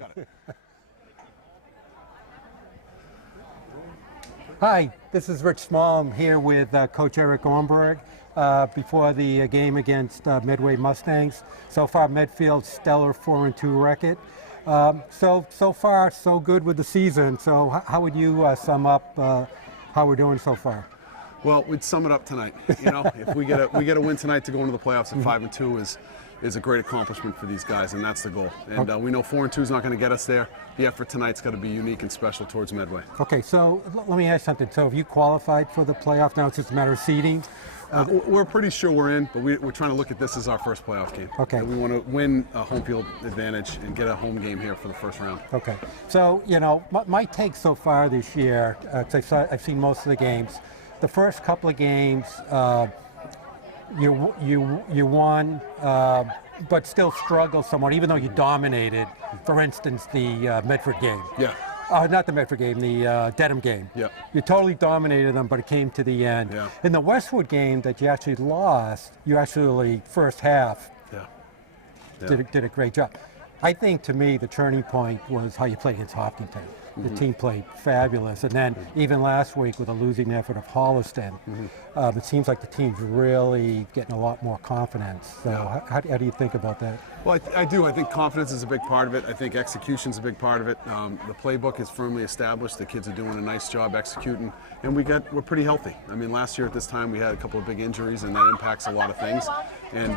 Got it. Hi, this is Rich Small. I'm here with Coach Eric Ornberg before the game against Medway Mustangs. So far, Medfield's stellar 4-2 record. So far, so good with the season. So how would you sum up how we're doing so far? Well, we'd sum it up tonight. You know, if we get a win tonight to go into the playoffs at 5-2 is a great accomplishment for these guys, and that's the goal. And we know 4-2 is not going to get us there. The effort tonight's got to be unique and special towards Medway. Okay, so let me ask something. So have you qualified for the playoff now? It's just a matter of seeding? We're pretty sure we're in, but we're trying to look at this as our first playoff game. Okay. And we want to win a home field advantage and get a home game here for the first round. Okay. So, you know, my take so far this year, 'cause I've seen most of the games, the first couple of games, you won, but still struggled somewhat, even though you dominated. For instance, the Medford game. Yeah. Not the Medford game, the Dedham game. Yeah. You totally dominated them, but it came to the end. Yeah. In the Westwood game that you actually lost, you actually, first half, did a great job. I think, to me, the turning point was how you played against Hopkinton. The team played fabulous, and then even last week with a losing effort of Holliston, it seems like the team's really getting a lot more confidence. So how do you think about that? Well, I do. I think confidence is a big part of it. I think execution's a big part of it. The playbook is firmly established. The kids are doing a nice job executing, and we're pretty healthy. I mean, last year at this time we had a couple of big injuries, and that impacts a lot of things. And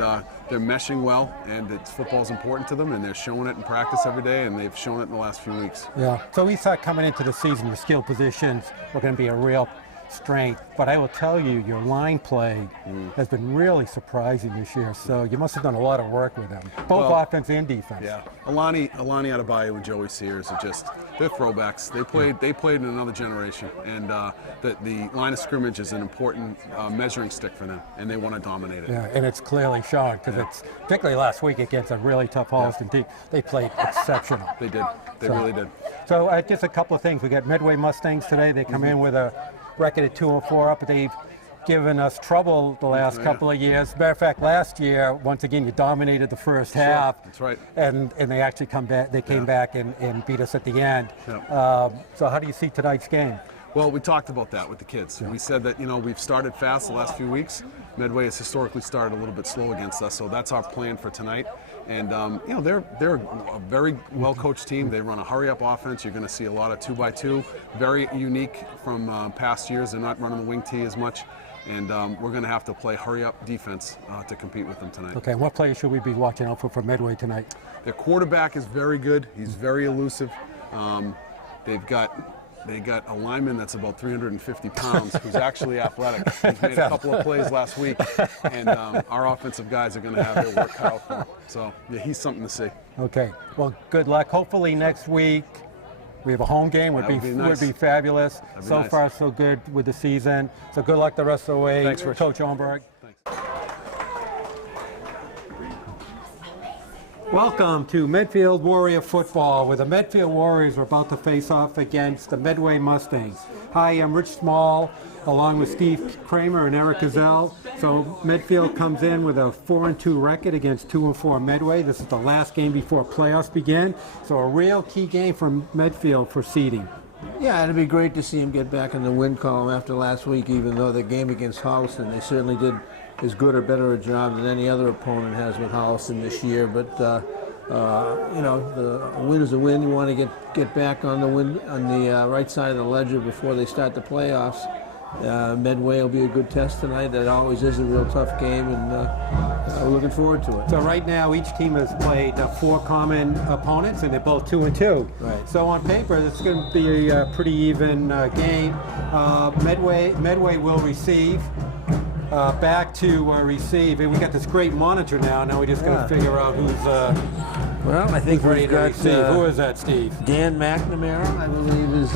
they're meshing well, and football's important to them, and they're showing it in practice every day, and they've shown it in the last few weeks. Yeah. So we thought coming into the season, your skill positions were going to be a real strength, but I will tell you, your line play has been really surprising this year. So you must have done a lot of work with them, both offense and defense. Yeah, Alani Adebayo and Joey Sears are they're throwbacks. They played in another generation, and the line of scrimmage is an important measuring stick for them, and they want to dominate it. Yeah, and it's clearly shown because it's particularly last week against a really tough Holliston team. They played exceptional. They did. They really did. So just a couple of things. We got Medway Mustangs today. They come in with a record at 2-4 up, but they've given us trouble the last couple of years. Matter of fact, last year, once again, you dominated the first half. That's right. And they actually came back and beat us at the end. So how do you see tonight's game? Well, we talked about that with the kids. We said that, you know, we've started fast the last few weeks. Medway has historically started a little bit slow against us, so that's our plan for tonight. And, you know, they're a very well-coached team. They run a hurry-up offense. You're going to see a lot of 2x2, very unique from past years. They're not running the wing tee as much. And we're going to have to play hurry-up defense to compete with them tonight. Okay, what players should we be watching out for Medway tonight? Their quarterback is very good. He's very elusive. They got a lineman that's about 350 pounds who's actually athletic. He's made a couple of plays last week, and our offensive guys are going to have their work cut out for him. So, yeah, he's something to see. Okay. Well, good luck. Hopefully next week we have a home game. Would be fabulous. So far, so good with the season. So good luck the rest of the way. Thanks, Rich. Coach Ornberg. Thanks. Welcome to Medfield Warrior Football, where the Medfield Warriors are about to face off against the Medway Mustangs. Hi, I'm Rich Small, along with Steve Kramer and Eric Gazelle. So Medfield comes in with a 4-2 record against 2-4 Medway. This is the last game before playoffs begin. So a real key game for Medfield for seeding. Yeah, it'd be great to see him get back in the win column after last week, even though the game against Holliston, they certainly did as good or better a job than any other opponent has with Holliston this year. But you know, the win is a win. You want to get back on the right side of the ledger before they start the playoffs. Medway will be a good test tonight. That always is a real tough game, and we're looking forward to it. So right now, each team has played 4 common opponents, and they're both 2-2. Right. So on paper, it's going to be a pretty even game. Medway will receive. Back to receive, and we got this great monitor now. Now we just got to figure out who's well, I think ready we've to got receive. Who is that, Steve? Dan McNamara, I believe, is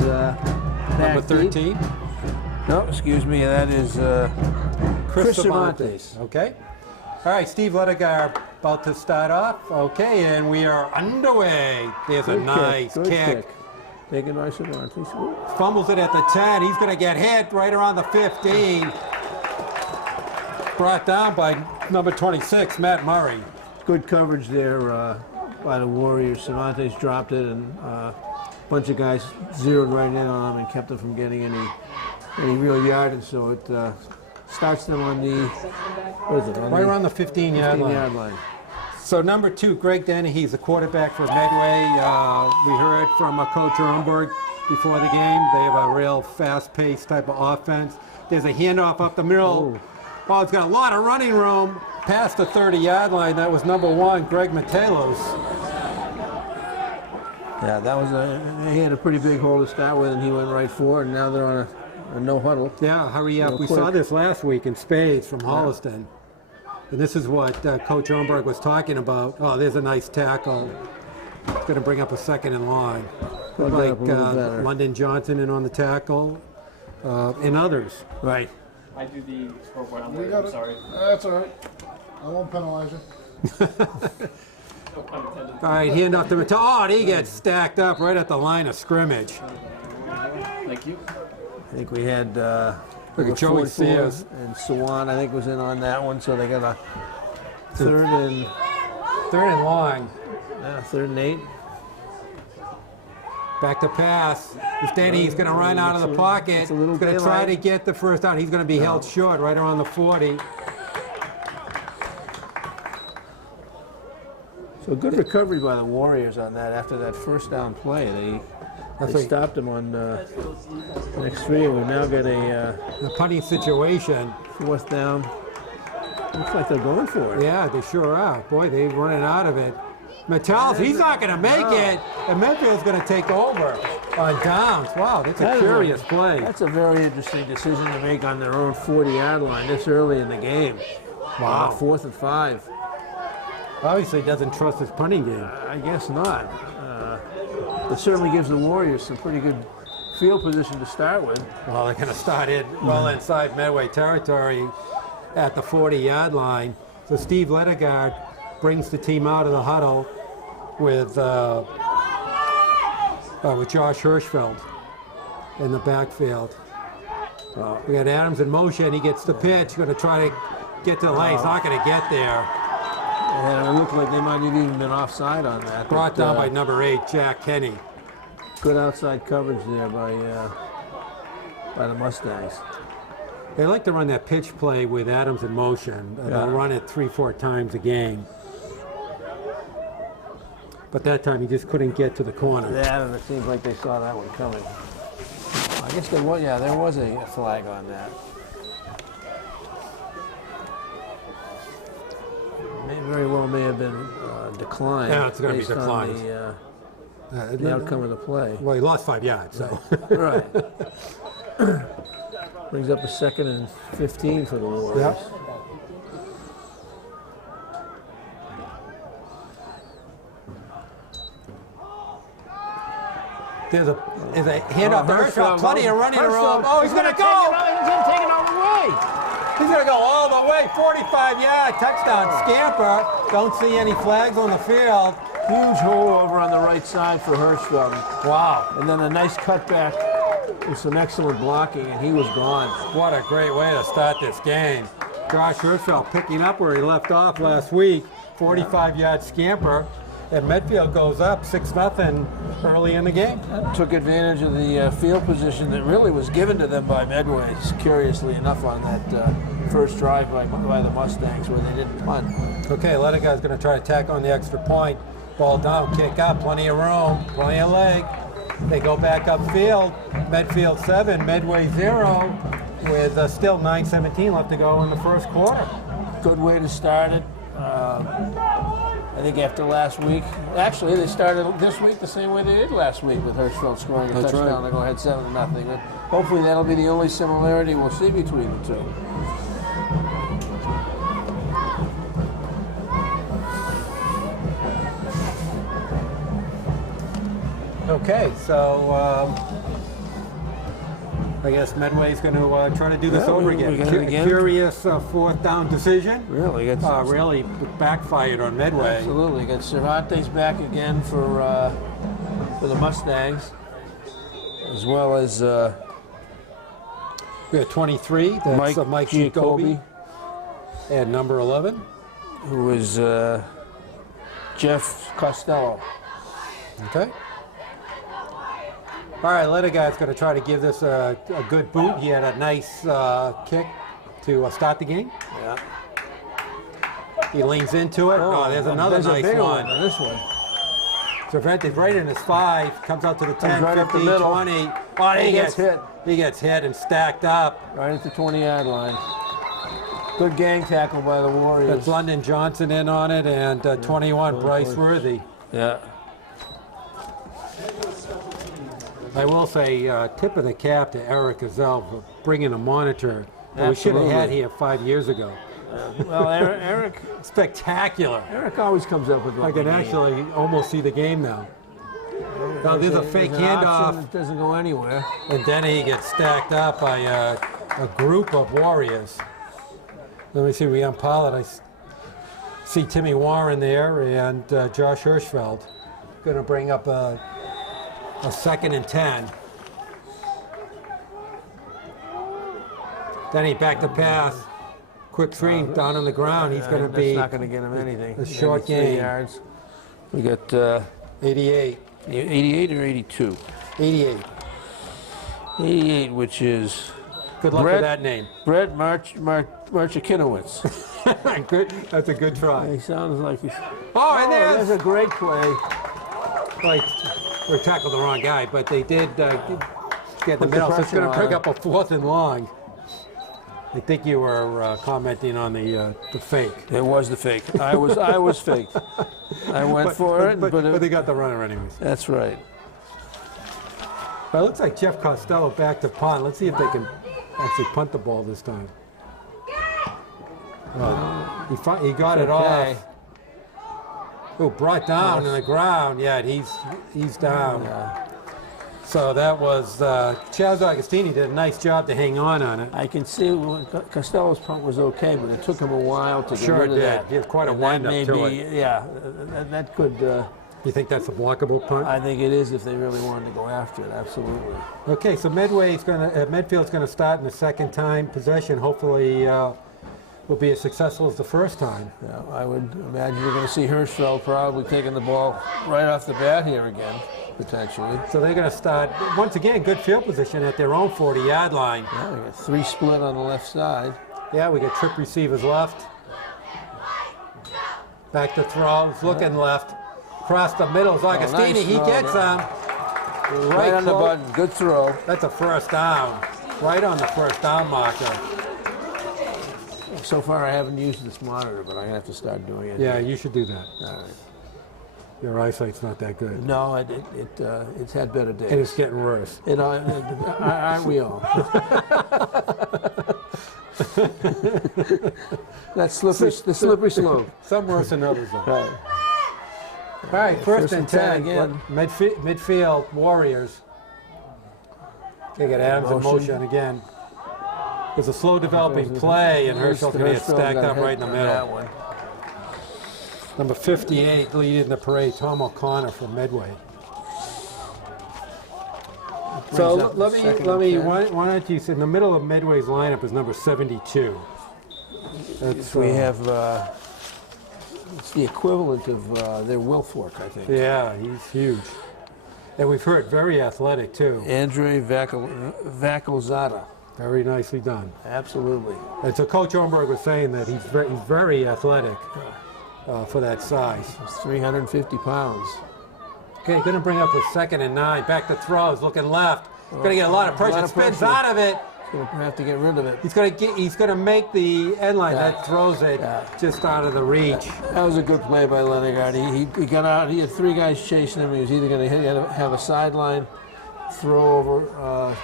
Number 13. No, excuse me, that is Chris Cervantes. Okay. All right, Steve Ledigar about to start off. Okay, and we are underway. There's a nice kick. Taken by Cervantes. Fumbles it at the 10. He's going to get hit right around the 15. Brought down by number 26, Matt Murray. Good coverage there by the Warriors. Cervantes dropped it, and a bunch of guys zeroed right in on him and kept him from getting any real yardage. So it starts them on the, what is it? Right around the 15-yard line. So number 2, Greg Denny, he's the quarterback for Medway. We heard from Coach Ornberg before the game. They have a real fast-paced type of offense. There's a handoff up the middle. Oh, it's got a lot of running room past the 30-yard line. That was number 1, Greg Matelos. Yeah, that was he had a pretty big hole to start with, and he went right for it, and now they're on a no huddle. Yeah, hurry up. We saw this last week in spades from Holliston. And this is what Coach Ornberg was talking about. Oh, there's a nice tackle. It's going to bring up a 2nd and long. Like London Johnson in on the tackle, and others. Right. I do the scoreboard on there. I'm sorry. That's all right. I won't penalize you. No pun intended. All right, hand off to Matelos. Oh, and he gets stacked up right at the line of scrimmage. Thank you. I think we had Look at Joey Sears. And Swan, I think, was in on that one, so they got a 3rd and long. Yeah, 3rd and 8. Back to pass. He's going to run out of the pocket. He's going to try to get the first down. He's going to be held short right around the 40. So good recovery by the Warriors on that after that first down play. They stopped him on the next 3. We've now got a punting situation. 4th down. Looks like they're going for it. Yeah, they sure are. Boy, they're running out of it. Matelos, he's not going to make it, and Medfield's going to take over on downs. Wow, that's a curious play. That's a very interesting decision to make on their own 40-yard line this early in the game. Wow. 4th and 5. Obviously doesn't trust his punting game. I guess not. It certainly gives the Warriors some pretty good field position to start with. Well, they're going to start it well inside Medway territory at the 40-yard line. So Steve Lettergaard brings the team out of the huddle with Josh Hirschfeld in the backfield. We got Adams in motion. He gets the pitch. Going to try to get to the lane. He's not going to get there. And it looked like they might have even been offside on that. Brought down by number 8, Jack Kenny. Good outside coverage there by the Mustangs. They like to run that pitch play with Adams in motion. They'll run it 3-4 times a game. But that time he just couldn't get to the corner. Yeah, and it seems like they saw that one coming. I guess there was a flag on that. Very well may have been declined. Yeah, it's going to be declined. The outcome of the play. Well, he lost 5 yards, so. Right. Brings up a 2nd and 15 for the Warriors. Yep. There's a handoff to Hirschfeld. Plenty of running room. Oh, he's going to go. He's going to take it all the way. He's going to go all the way. 45-yard touchdown scamper. Don't see any flags on the field. Huge hole over on the right side for Hirschfeld. Wow. And then a nice cutback with some excellent blocking, and he was gone. What a great way to start this game. Josh Hirschfeld picking up where he left off last week. 45-yard scamper. And Medfield goes up 6-0 early in the game. Took advantage of the field position that really was given to them by Medway, curiously enough, on that first drive by the Mustangs where they didn't punt. Okay, Lettergaard's going to try to tack on the extra point. Ball down, kick up, plenty of room, plenty of leg. They go back upfield. Medfield 7, Medway 0, with still 9:17 left to go in the first quarter. Good way to start it. I think after last week, actually they started this week the same way they did last week with Hirschfeld scoring a touchdown to go ahead 7-0. But hopefully that'll be the only similarity we'll see between the two. Okay, so I guess Medway's going to try to do this over again. Curious 4th down decision. Really? Really backfired on Medway. Absolutely. Got Cervantes back again for the Mustangs, as well as we have 23. That's Mike Giacobbe. And number 11, who is Jeff Costello. Okay. All right, letter guy's going to try to give this a good boot. He had a nice kick to start the game. Yeah. He leans into it. Oh, there's another nice bigger one. This one. Prevented right in his 5, comes out to the 10, right up the 15, middle. 20. Oh, He gets hit. He gets hit and stacked up. Right at the 20-yard line. Good gang tackle by the Warriors. That's London Johnson in on it, and 21, Bryce Worthy. Yeah. I will say, tip of the cap to Eric Gazelle for bringing a monitor that we should have had Absolutely. here 5 years ago. Well, Eric Spectacular. always comes up with. I can actually almost see the game now. Now there's a fake handoff, It doesn't go anywhere. and then he gets stacked up by a group of Warriors. Let me see, we on pilot. I see Timmy Warren there and Josh Hirschfeld. Going to bring up a 2nd and 10. Then he back to pass. Quick screen down on the ground. He's going to be That's not going to get him anything. a short 83 gain. yards. We got 88. 88 or 82. 88. 88, which is Good luck Brett- with that name. Brett Marchikinowicz. Good. That's a good try. He sounds like he's. Oh, and there's there's a great play. like we tackled the wrong guy, but they did get the the middle. So it's pressure going to on pick him. up a 4th and long. I think you were commenting on the fake. It was the fake. I was faked. I went for it, but but they got the runner anyways. that's right. But it looks like Jeff Costello back to punt. Let's see if they can actually punt the ball this time. He got it okay. off. Oh, brought down on the ground. Yeah, he's down. Yeah. So that was Charles Agostini did a nice job to hang on it. I can see Costello's punt was okay, but it took him a while to get Sure rid of did. that. He had quite a And that wind-up may to be- it. Yeah, that could. You think that's a blockable punt? I think it is if they really wanted to go after it. Absolutely. Okay, so Medfield's going to start in the second time possession. Hopefully, will be as successful as the first time. Yeah, I would imagine you're going to see Hirschfeld probably taking the ball right off the bat here again, potentially. So they're going to start once again good field position at their own 40-yard line. Yeah, we got 3 split on the left side. Yeah, we got trip receivers left. Back to throw, looking left. Across the middle is Agostini. nice He throw, gets man. him. Right on the close. button. Good throw. That's a first down. Right on the first down marker. So far, I haven't used this monitor, but I'm going to have to start doing it. Yeah, you should do that. All right. Your eyesight's not that good. No, it's had better days. And it's getting worse. Aren't we all? That's the slippery slope. Some worse than others. Though. Right. All right, first and 10 again. Midfield Warriors. They got Adams in motion again. There's a slow developing play, and Herschel's going to get stacked got up hit right in the on middle. that one. Number 58 leading the parade, Tom O'Connor from Medway. So Brings up let second me. and 10. Why don't you say in the middle of Medway's lineup is number 72. That's, We have it's the equivalent of their Wilfork, I think. Yeah, he's huge, and we've heard very athletic too. Andre Vacalzada. Very nicely done. Absolutely. And so Coach Ornberg was saying that he's very athletic for that size. He's 350 pounds. Okay, going to bring up a 2nd and 9. Back to throws, looking left. Going to get a lot of pressure. Spins out of it. He's going to have to get rid of it. He's going to make the end line. Yeah. That throws it Yeah. just out of the reach. That was a good play by Lenegard. He got out. He had 3 guys chasing him. He was either going to have a sideline throw over.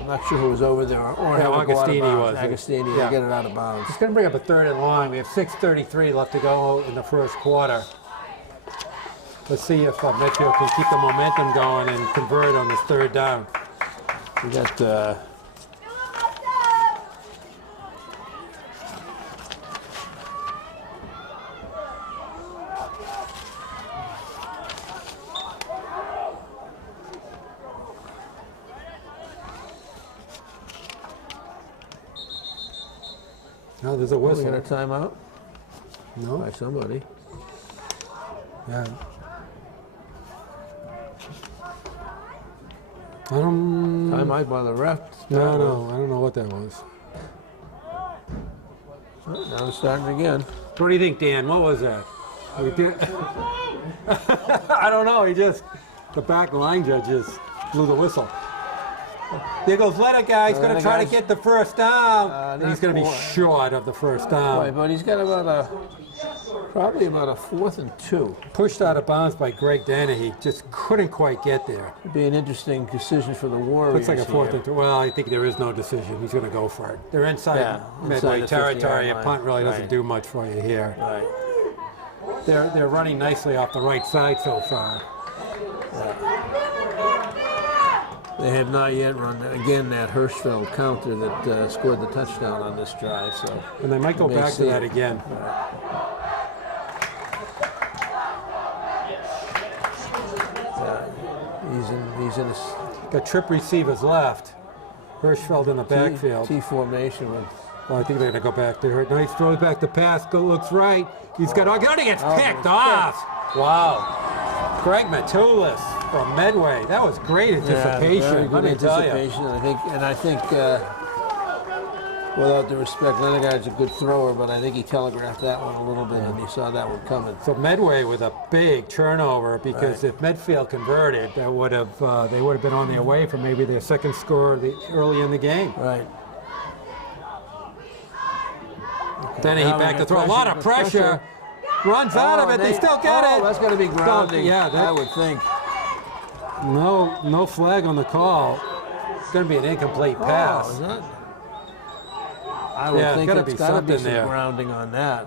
I'm not sure who was over there, or have it go out of Agostini bounds. was. Agostini, Yeah. get it out of bounds. He's going to bring up a 3rd and long. We have 6:33 left to go in the first quarter. Let's see if Medfield can keep the momentum going and convert on this 3rd down. We got. No, there's a We whistle. got a timeout No? by somebody. Yeah. I don't. Time out by the ref. No, I don't know what that was. Now it's starting again. What do you think, Dan? What was that? I don't know. The back line judge just blew the whistle. There goes Letter guy. He's going to try to get the first down. And he's going to be short of the first down. Right, but he's got probably about a 4th and 2. Pushed out of bounds by Greg Dennehy. Just couldn't quite get there. It'd be an interesting decision for the Warriors. Looks like a 4th and 2. Well, I think there is no decision. He's going to go for it. They're inside Medway territory. A punt really doesn't do much for you here. Right. They're running nicely off the right side so far. They have not yet run, again, that Hirschfeld counter that scored the touchdown on this drive. So, and they might go back to that again. He's in his... Got trip receivers left. Hirschfeld in the backfield. T formation. Well, I think they're going to go back there. Nice throws back the pass. Looks right. He's got... Oh, he gets picked off. Wow. Greg Matulis from Medway. That was great anticipation. Very good let me tell you. And I think, without the respect, Lenegard's a good thrower, but I think he telegraphed that one a little bit, and he saw that one coming. So Medway with a big turnover, because if Medfield converted, that would have they would have been on their way for maybe their second score early in the game. Right. Then he back to throw. A lot of pressure. Runs out of it. They still get it. That's going to be grounding. Yeah, I would think. No flag on the call. It's going to be an incomplete pass. Is that? I would think it's got to be some there. grounding on that.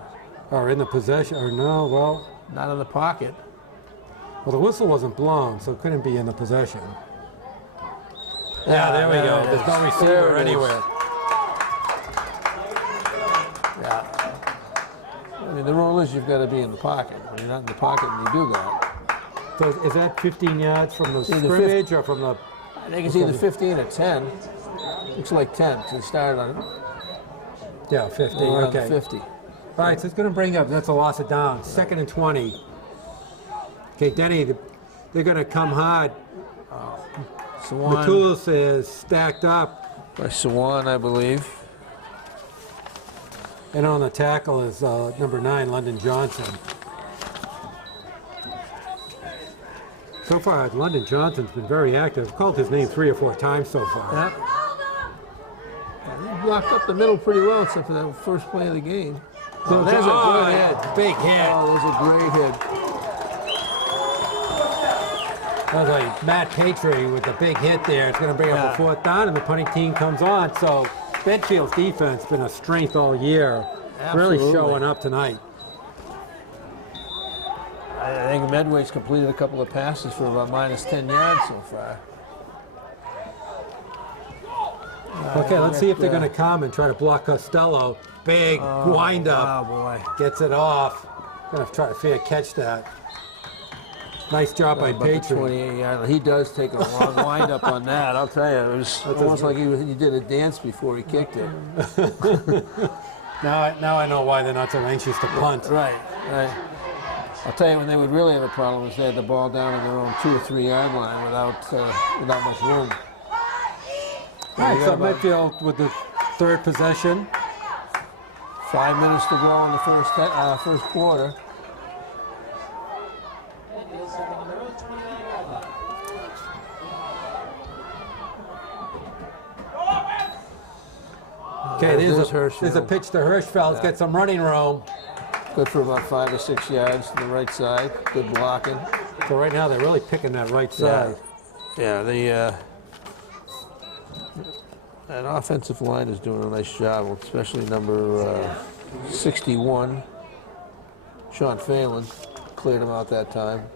Or in the possession, or no, well. Not in the pocket. Well, the whistle wasn't blown, so it couldn't be in the possession. Yeah, there we go. There's no receiver anywhere. Yeah. I mean, the rule is you've got to be in the pocket. When you're not in the pocket and you do that. So is that 15 yards from the scrimmage or from the... I think it's either 15 or 10. Looks like 10, so he started on it. Yeah, 50, okay. 50. All right, so it's going to bring up, that's a loss of down. 2nd and 20. Okay, Denny, they're going to come hard. Matulis is stacked up. By Swan, I believe. And on the tackle is number 9, London Johnson. So far, London Johnson's been very active. I've called his name 3 or 4 times so far. Yeah. He blocked up the middle pretty well, except for that first play of the game. So there's a good hit. Big hit. Oh, there's a great hit. That was like Matt Patry with the big hit there. It's going to bring up a 4th down, and the punting team comes on. So Medfield's defense has been a strength all year. Absolutely. Really showing up tonight. I think Medway's completed a couple of passes for about -10 yards so far. Okay, let's see if they're going to come and try to block Costello. Big wind up. Oh, boy. Gets it off. Going to try to fair catch that. Nice job by Patry. 28-yard. He does take a long wind up on that. I'll tell you, it was almost like he did a dance before he kicked it. Now I know why they're not so anxious to punt. Right. I'll tell you, when they would really have a problem is they had the ball down in their own 2 or 3 yard line without much room. All right, so Medfield with the 3rd possession. 5 minutes to go in the first quarter. Okay, there's a pitch to Hirschfeld. Get some running room. Good for about 5 or 6 yards to the right side. Good blocking. So right now they're really picking that right side. Yeah, that offensive line is doing a nice job, especially number 61, Sean Phelan, cleared him out that time.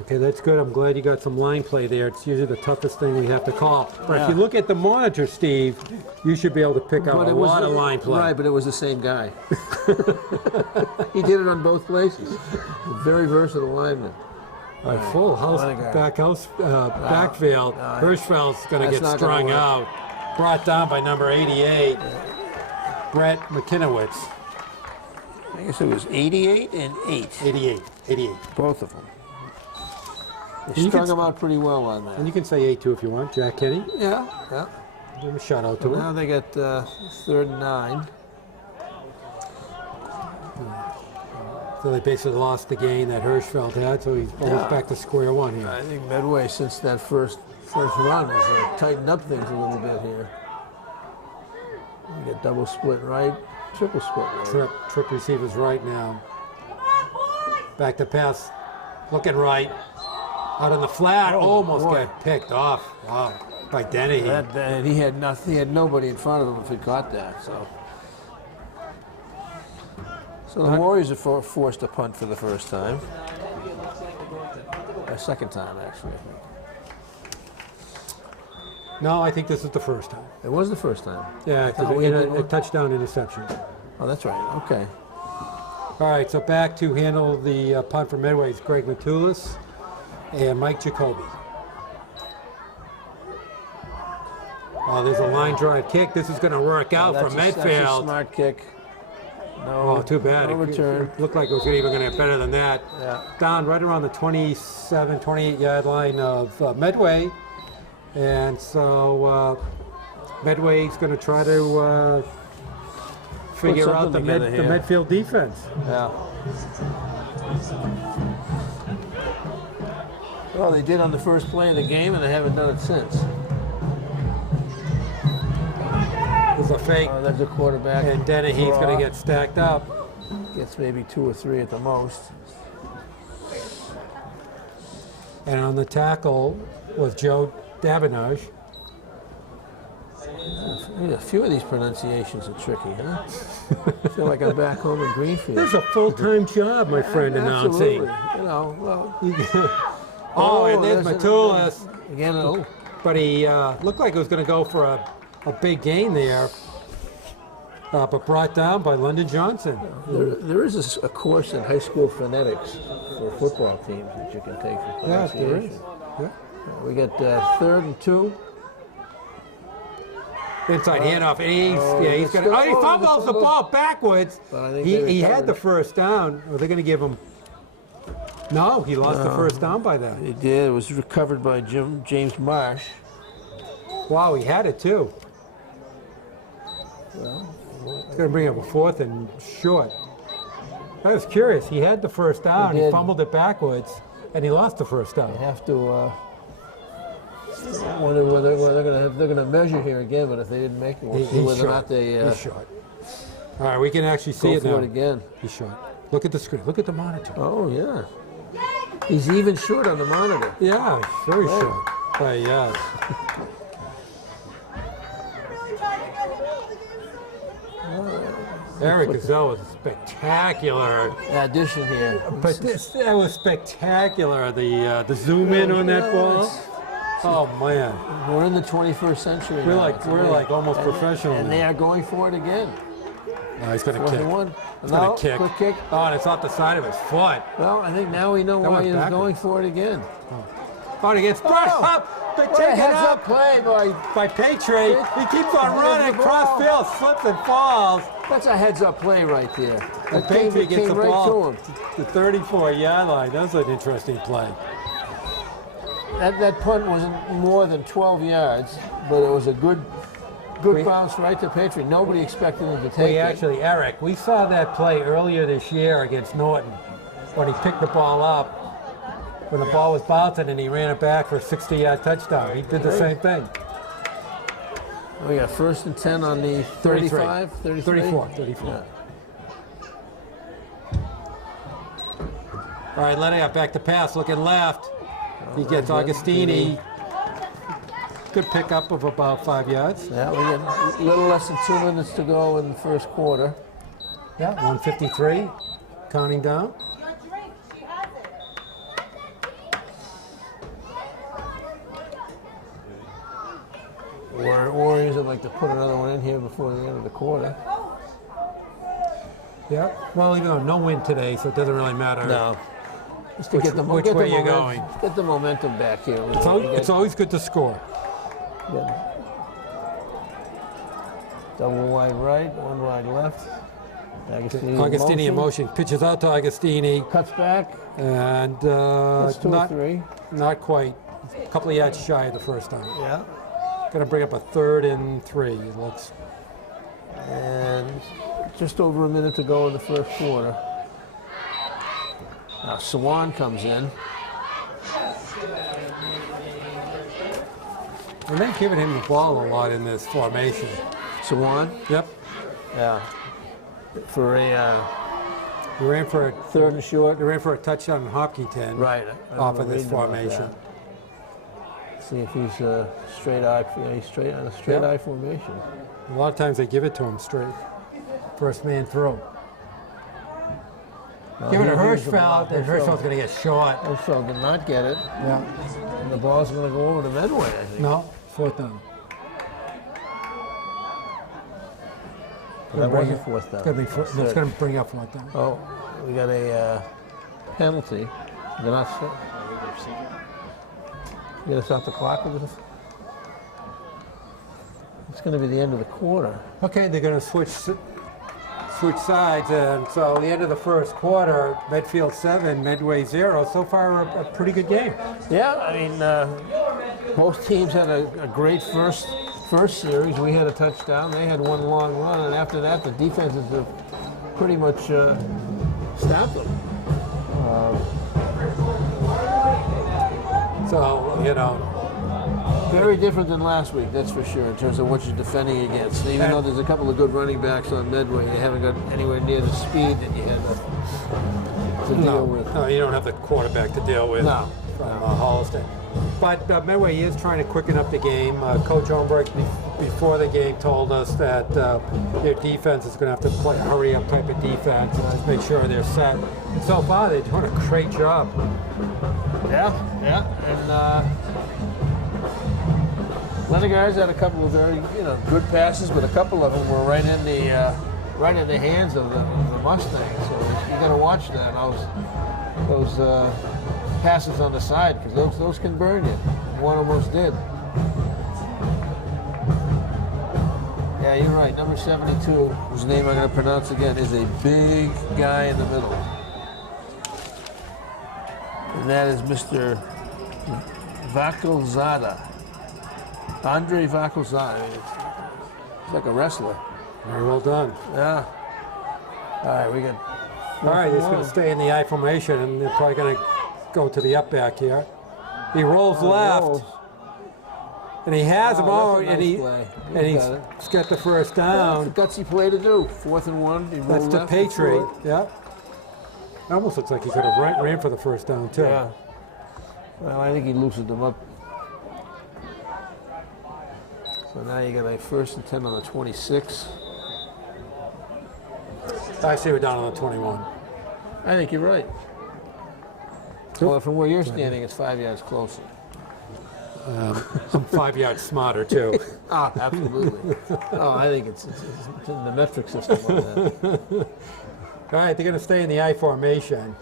Okay, that's good. I'm glad you got some line play there. It's usually the toughest thing we have to call. But if you look at the monitor, Steve, you should be able to pick out a lot of line play. Right, but it was the same guy. He did it on both places. A very versatile lineman. All right, full house, backfield. Hirschfeld's going to get strung out. Brought down by number 88, Brett McKinowitz. I guess it was 88 and 8. 88. Both of them. They strung him out pretty well on that. And you can say 8-2 if you want, Jack Kenny. Yeah, yeah. Give him a shout out to So him. now they got 3rd and 9. So they basically lost the game that Hirschfeld had, so he's almost back to square one here. I think Medway, since that first run, has tightened up things a little bit here. You got double split right, triple split right. Trip receivers right now. Back to pass, looking right. Out on the flat, almost boy. got picked off. Wow, by Dennehy. And he had nothing. He had nobody in front of him if he caught that. So the Warriors are forced to punt for the first time. Second time, actually. No, I think this is the first time. It was the first time. Yeah, because a touchdown interception. Oh, that's right. Okay. All right, so back to handle the punt for Medway is Greg Matulis and Mike Jacoby. Oh, there's a line drive kick. This is going to work out for That's a Medfield. smart kick. No, Oh, too bad. No return. It looked like it was even going to get better than that. Yeah. Down right around the 27, 28-yard line of Medway. And so Medway's going to try to figure out the something together here. Medfield defense. Yeah. Well, they did on the first play of the game, and they haven't done it since. There's a fake, There's a quarterback. and Dennehy's going draw. to get stacked up. Gets maybe 2 or 3 at the most. And on the tackle was Joe Davenage. A few of these pronunciations are tricky, huh? I feel like I'm back home in Greenfield. There's a full-time job, my friend, Absolutely. announcing. You know, well. And there's Matulis. Again, But he looked like it was going to go for a big gain there, but brought down by London Johnson. there is a course in high school phonetics for football teams that you can take for Yeah, there pronunciation. is. Yeah. We got 3rd and 2. Inside handoff, and he's going to. still- He fumbles the ball backwards. But I think He they had recovered. the first down. Are they going to give him? No, he lost the first down by that. It did. It was recovered by James Marsh. Wow, he had it too. It's going to bring up a 4th and short. I was curious. He had the first down. He did. fumbled it backwards, and he lost the first down. You have to wonder whether they're going to measure here again. But if they didn't make it, we'll see He's whether or short. not they He's short. All right, we can actually see go it for now. it again. He's short. Look at the screen. Look at the monitor. Oh yeah, he's even short on the monitor. Yeah, very short. But yeah. Eric Gazelle was spectacular. Addition here. But that was spectacular. The zoom in on that ball. Oh man, We're in the 21st century. we're now. like almost professional. And now. they are going for it again. No, he's going to 4th kick. and 1. He's No, going to kick. quick kick. Oh, and it's off the side of his foot. Well, I think now we know That why went he was backwards. going for it again. Oh, and he gets brought up. They What a take it heads-up up play by Patriot. He keeps on running. the Cross ball. field, slips and falls. That's a heads-up play right there. And That came Patriot gets the right ball to him. to the 34-yard line. That's an interesting play. That punt wasn't more than 12 yards, but it was a good bounce right to Patriot. Nobody expected him to take it. Eric, we saw that play earlier this year against Norton when he picked the ball up, when the ball was bouncing and he ran it back for a 60-yard touchdown. He did the same thing. We got 1st and 10 on the 35, 34. Yeah. All right, letting up back to pass, looking left. He gets Augustini. Good pickup of about 5 yards. Yeah, we got a little less than 2 minutes to go in the first quarter. Yeah, 153, counting down. Warriors would like to put another one in here before the end of the quarter. Yeah, well, you know, no win today, so it doesn't really matter. No. Just to Which- get the, which get way the you momentum, going? Get the momentum back here. It's always good to score. Double wide right, one wide left. Agostini in motion. Pitches out to Agostini. Cuts back. And That's 2 or 3. not quite. A couple of yards shy of the first time. Yeah. Going to bring up a 3rd and 3. It looks. And just over a minute to go in the first quarter. Now Swan comes in. And they've given him the ball a lot in this formation. Swan? Yep. Yeah. For a He ran for a 3rd and short. They ran for a touchdown in Hopkinton. Right. Off of this formation. See if he's straight eye. Yeah, he's straight on a straight eye formation. A lot of times they give it to him straight. First man through. Give it to Hirschfeld, and Hirschfeld's going to get short. Hirschfeld did not get it. Yeah. And the ball's going to go over to Medway, I think. No, 4th down. That wasn't 4th down. It's going to bring up 4th down. Oh, we got a penalty. They're not. Get us off the clock with this. It's going to be the end of the quarter. Okay, they're going to switch sides, and so the end of the first quarter, Medfield 7, Medway 0. So far, a pretty good game. Yeah, I mean, both teams had a great first series. We had a touchdown. They had one long run, and after that, the defenses have pretty much stopped them. So, you know. Very different than last week, that's for sure, in terms of what you're defending against. Even though there's a couple of good running backs on Medway, they haven't got anywhere near the speed that you had to deal with. No, you don't have the quarterback to deal with from Holliston. But Medway is trying to quicken up the game. Coach Olmberg, before the game, told us that their defense is going to have to play a hurry-up type of defense and make sure they're set. So far, they're doing a great job. Yeah, and Lennegar's had a couple of very, good passes, but a couple of them were right in the hands of the Mustangs. So you got to watch that. Those passes on the side, because those can burn you. One almost did. Yeah, you're right. Number 72, whose name I'm going to pronounce again, is a big guy in the middle, and that is Mr. Vakelzada. Andre Vakelzada. He's like a wrestler. Very well done. Yeah. All right, we got. All right, he's going to stay in the I formation, and they're probably going to go to the up back here. He rolls left, and he has him all, and he's got the first down. That's a gutsy play to do. 4th and 1. He That's the Patriot. Yeah. It almost looks like he could have ran for the first down too. Yeah. Well, I think he loosened them up. So now you got a 1st and 10 on the 26. I see we're down on the 21. I think you're right. Well, from where you're standing, it's 5 yards closer. I'm 5 yards smarter too. Absolutely. I think it's in the metric system on that. All right, they're going to stay in the I formation.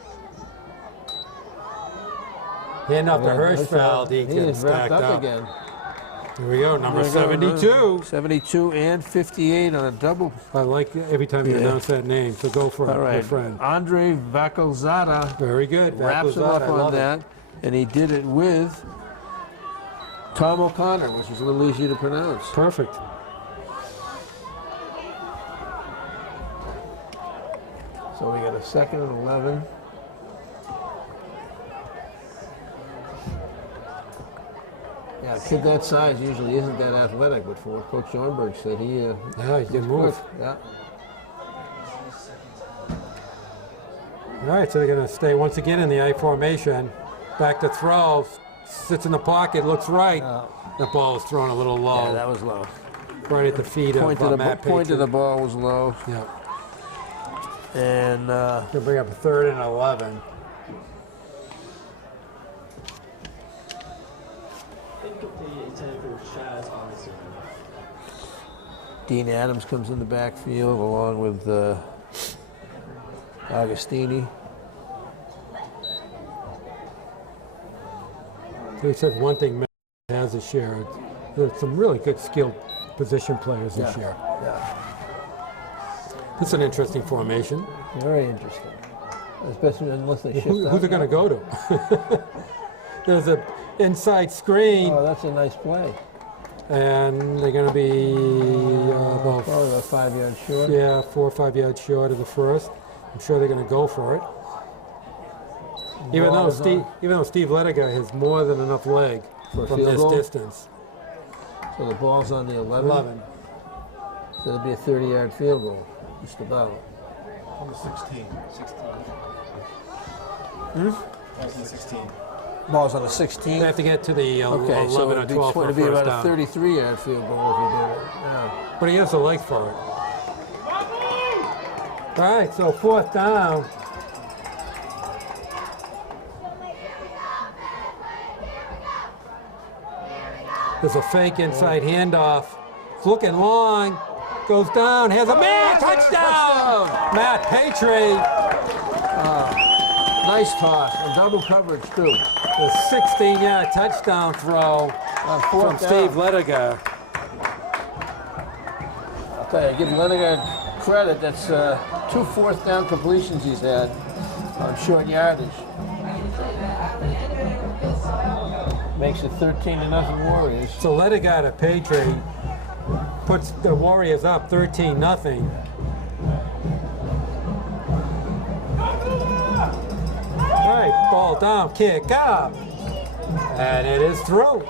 Hand off to Hirschfeld. He gets stacked up again. Here we go, number 72. 72 and 58 on a double. I like every time you announce that name, so go for it, my friend. Andre Vakelzada. Very good. Wraps him up on that, and he did it with Tom O'Connor, which is a little easier to pronounce. Perfect. So we got a 2nd and 11. Yeah, a kid that size usually isn't that athletic, but for what Coach Schoenberg said, he can move. Quick. Yeah. All right, so they're going to stay once again in the I formation. Back to throw. Sits in the pocket, looks right. The ball was thrown a little low. Yeah, that was low. Right at the feet of Matt Patriot. Point of the ball was low. Yeah. And going to bring up a 3rd and 11. Dean Adams comes in the backfield along with Agostini. He said one thing Matt has this year. There's some really good skilled position players this year. Yeah. It's an interesting formation. Very interesting. Especially unless they shift Who's out. it going to go to? There's an inside screen, Oh, that's a nice play. and they're going to be about Probably about 5 yards short. 4 or 5 yards short of the first. I'm sure they're going to go for it. Even Ball though is on. Steve Lediger has more than enough leg For a from field this goal? distance. So the ball's on the 11. 11. So it'll be a 30-yard field goal, just about. On the 16. 16. Ball's on the 16. They have to get to the Okay, 11 so or it'd be, 12 for a it'd be first about down. a 33-yard field goal if you did it. Yeah. But he has the leg for it. All right, so 4th down. There's a fake inside handoff. It's looking long. Goes down. Has a man. Touchdown! Matt Patry. Nice toss and double coverage too. The 16-yard touchdown throw On from 4th down. Steve Lediger. I'll tell you, give Lediger credit. That's 2 4th down completions he's had on short yardage. Makes it 13-0 Warriors. So Lediger to Patry puts the Warriors up 13-0. All right, ball down, kick up, and it is through.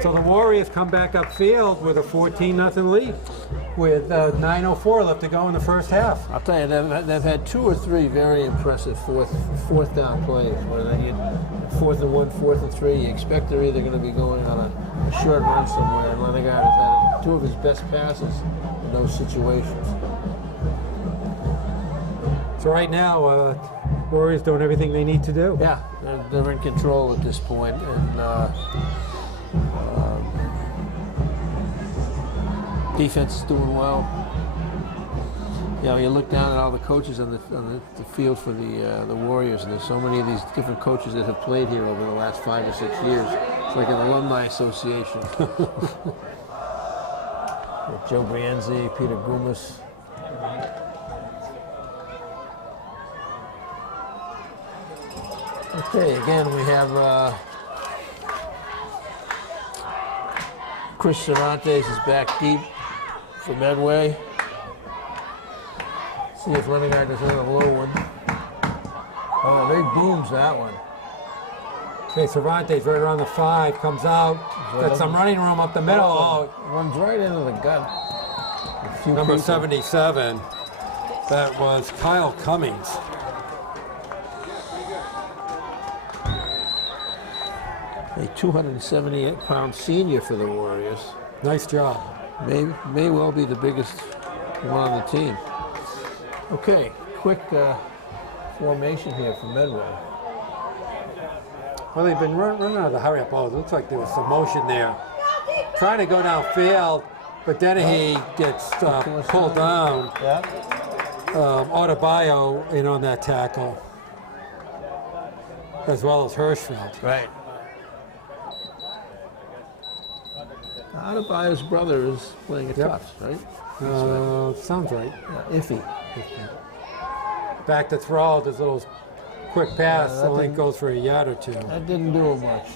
So the Warriors come back upfield with a 14-0 lead with 9:04 left to go in the first half. I'll tell you, they've had 2 or 3 very impressive fourth down plays where they get 4th and 1, 4th and 3. You expect they're either going to be going on a short run somewhere, and Lediger has had 2 of his best passes in those situations. So right now, Warriors doing everything they need to do. Yeah, they're in control at this point, and defense is doing well. You know, you look down at all the coaches on the field for the Warriors, and there's so many of these different coaches that have played here over the last 5 or 6 years. It's like an alumni association. Joe Brienzi, Peter Gumas. Okay, again we have Chris Cervantes is back deep for Medway. See if Lediger does another low one. Oh, big booms that one. Okay, Cervantes right around the 5 comes out. Got some running room up the middle. Oh, Runs right into the gut. A few number people. 77. That was Kyle Cummings. A 278-pound senior for the Warriors. Nice job. May well be the biggest one on the team. Okay, quick formation here for Medway. Well, they've been running out of the hurry-up balls. It looks like there was some motion there. Trying to go downfield, but then he gets pulled down. Yeah. Adebayo in on that tackle, as well as Hirschfeld. Right. Adebayo's brother is playing a Tufts, right? Sounds right. Yeah, iffy. Back to throw, this little quick pass that only didn't- goes for a yard or 2. That didn't do him much.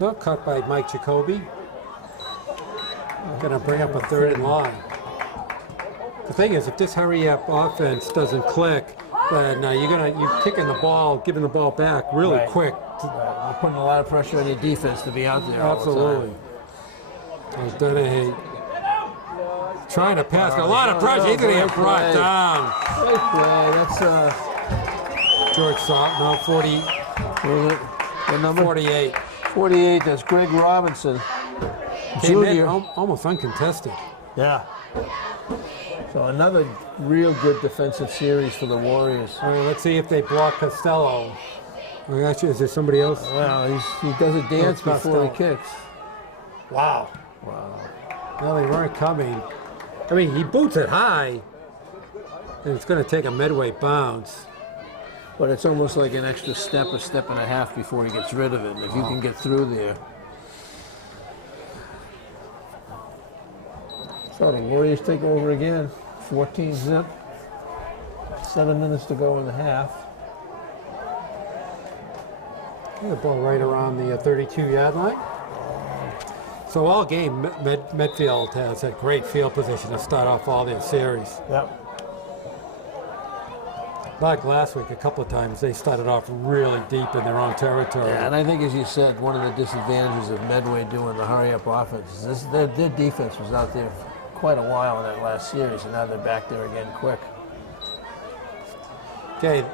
No, cut by Mike Jacoby. Gonna bring up a 3rd and long. The thing is, if this hurry-up offense doesn't click, then you're kicking the ball, giving the ball back really Right. quick. You're putting a lot of pressure on your defense to be out there all the Absolutely. time. Dennehy trying to pass, got a lot of pressure. He's gonna get great brought play. down. Great play. That's George Salt, no, 40, what is it? What number? 48. 48. That's Greg Robinson, Came in junior. almost uncontested. Yeah. So another real good defensive series for the Warriors. All right, let's see if they block Costello. Oh, actually, is there somebody else? Wow, he does a dance it's before he Costello. kicks. Wow. Wow. No, they weren't coming. I mean, he boots it high, and it's going to take a Medway bounce. But it's almost like an extra step, a step and a half before he gets rid of it. If you can get through there. So the Warriors take over again, 14-zip. 7 minutes to go in the half. The ball right around the 32-yard line. So all game, Medfield has a great field position to start off all their series. Yep. Like last week, a couple of times, they started off really deep in their own territory. Yeah, and I think, as you said, one of the disadvantages of Medway doing the hurry-up offense is their defense was out there for quite a while in that last series, and now they're back there again quick. Okay,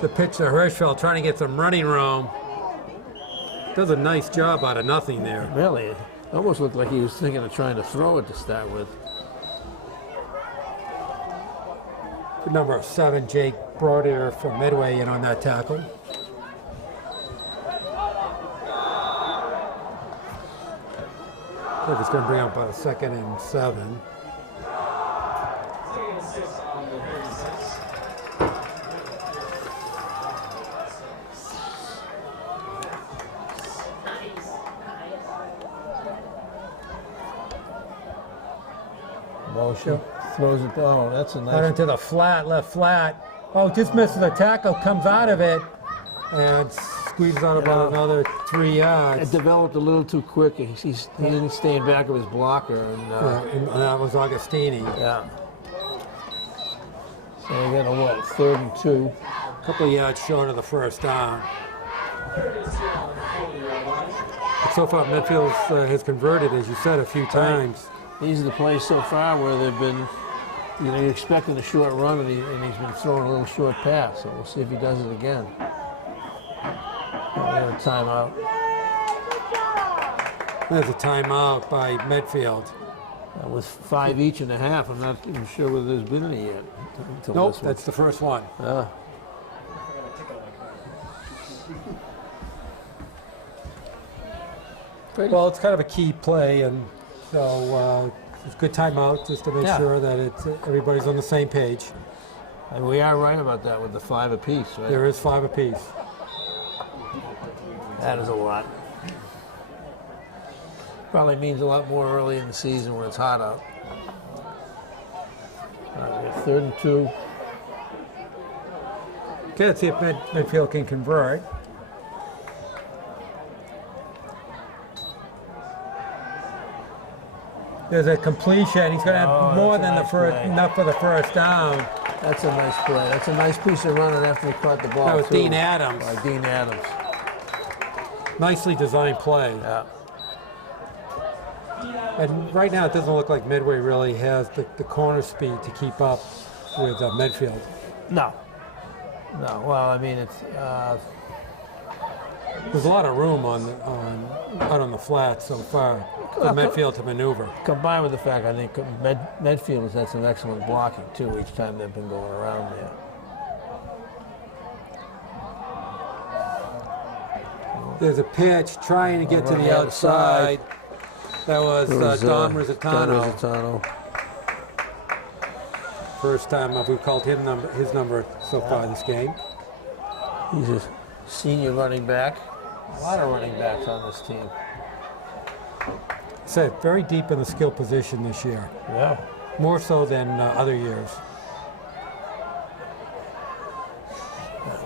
the pitch to Hirschfeld, trying to get some running room. Does a nice job out of nothing there. Really, it almost looked like he was thinking of trying to throw it to start with. Number 7, Jake Broder from Medway in on that tackle. I think it's going to bring up about a 2nd and 7. Motion. Throws it down. That's a Out nice. into the flat, left flat. Oh, just misses the tackle, comes out of it, and squeezes on about another 3 yards. It developed a little too quick. He didn't stay in back of his blocker. And that was Augustini. Yeah. So we got a what? 3rd and 2. A couple of yards short of the first down. But so far, Medfield has converted, as you said, a few times. These are the plays so far where they've been, you're expecting a short run, and he's been throwing a little short pass. So we'll see if he does it again. We have a timeout. There's a timeout by Medfield. With 5 each and a half, I'm not even sure whether there's been any yet. Until Nope, this one. that's the first one. Well, it's kind of a key play, and so it's a good timeout just to make sure that everybody's on the same page. And we are right about that with the 5 apiece, right? There is 5 apiece. That is a lot. Probably means a lot more early in the season when it's hot out. All right, we have 3rd and 2. Okay, let's see if Medfield can convert. There's a completion. He's going to have more than enough for the first down. That's a nice play. That's a nice piece of running after he caught the ball. That was too. Dean Adams. By Dean Adams. Nicely designed play. Yeah. And right now, it doesn't look like Medway really has the corner speed to keep up with Medfield. No. No. Well, I mean, it's. There's a lot of room out on the flat so far for Medfield to maneuver. Combined with the fact, I think Medfield has had some excellent blocking too each time they've been going around there. There's a pitch trying to get to the outside. That was Don Rizzitano. First time we've called him his number so far this game. He's a senior running back. A lot of running backs on this team. Said very deep in the skill position this year. Yeah. More so than other years.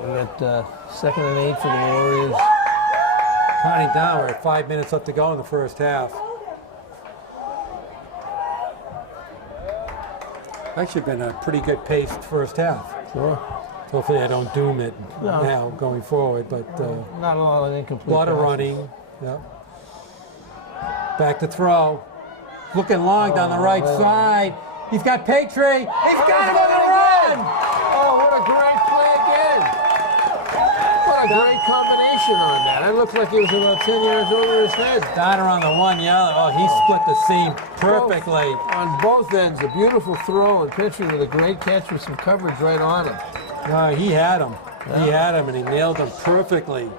We got 2nd and 8 for the Warriors. Counting down, we're at 5 minutes left to go in the first half. Actually been a pretty good paced first half. Sure. Hopefully I don't doom it now going forward, but Not a lot of incomplete a lot of passes. running. Yeah. Back to throw. Looking long down the right side. He's got Patry. He's got him on the run! Oh, what a great play again. What a great combination on that. It looked like he was about 10 yards over his head. Down around the 1 yard. Oh, he split the seam perfectly. On both ends, a beautiful throw, and Pitcher with a great catch with some coverage right on him. No, he had him. He had him, and he nailed him perfectly.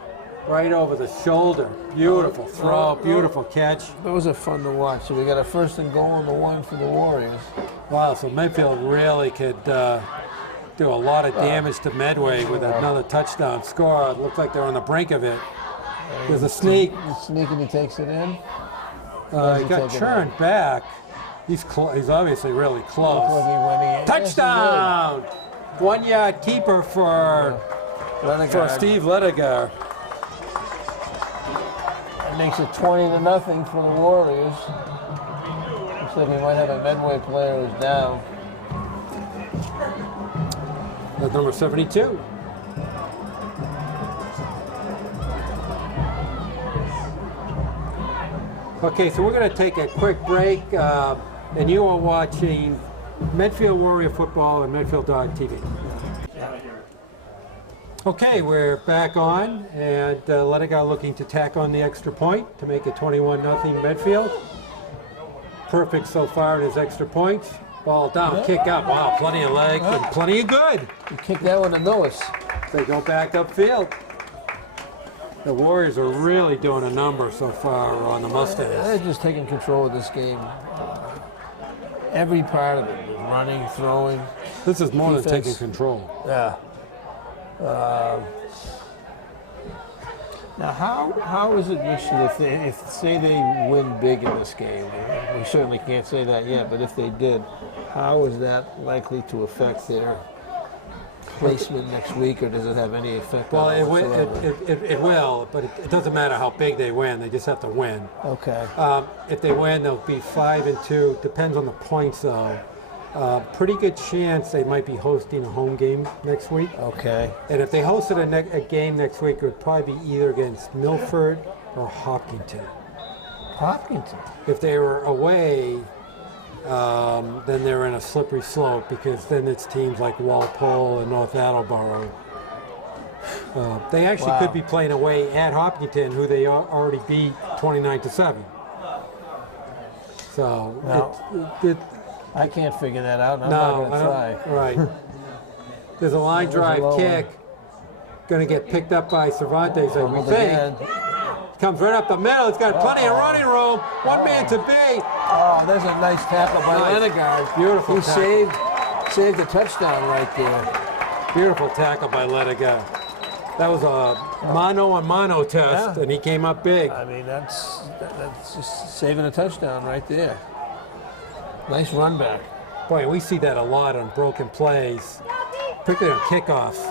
Right over the shoulder. Beautiful throw, beautiful catch. Those are fun to watch. So we got a 1st and goal on the 1 for the Warriors. Wow, so Medfield really could do a lot of damage to Medway with another touchdown score. It looks like they're on the brink of it. There's a sneak. He's sneaking, he takes it in. He got churned back. He's obviously really Look close. what he went in. Touchdown! 1 yard keeper for Steve Ledigar. That makes it 20-0 for the Warriors. Looks like we might have a Medway player who's down. That's number 72. Okay, so we're going to take a quick break, and you are watching Medfield Warrior Football and Medfield.tv. Okay, we're back on, and Ledigar looking to tack on the extra point to make it 21-0 Medfield. Perfect so far in his extra points. Ball down, kick up. Wow, plenty of legs and plenty of good. He kicked that one to Lewis. They go back upfield. The Warriors are really doing a number so far on the Mustangs. They're just taking control of this game. Every part of it, running, throwing. This is more than defense. taking control. Yeah. Now, how is it, Richard, if say they win big in this game? We certainly can't say that yet, but if they did, how is that likely to affect their placement next week, or does it have any effect Well, on it whatsoever? it will, but it doesn't matter how big they win. They just have to win. Okay. If they win, they'll be 5-2. Depends on the points, though. Pretty good chance they might be hosting a home game next week. Okay. And if they hosted a game next week, it would probably be either against Milford or Hopkinton. Hopkinton. If they were away, then they're in a slippery slope, because then it's teams like Walpole and North Attleboro. They actually could be playing away at Hopkinton, who they already beat 29-7. So I can't figure that out, and I'm no, not going to try. right. There's a line drive kick, going to get picked up by Cervantes, I would think. Comes right up the middle. It's got plenty of running room. One man to beat. Oh, there's a nice tackle by Ledigar. Beautiful He tackle. saved the touchdown right there. Beautiful tackle by Ledigar. That was a mano-a-mano test, and he came up big. I mean, that's just saving a touchdown right there. Nice run back. Boy, we see that a lot on broken plays, particularly on kickoffs.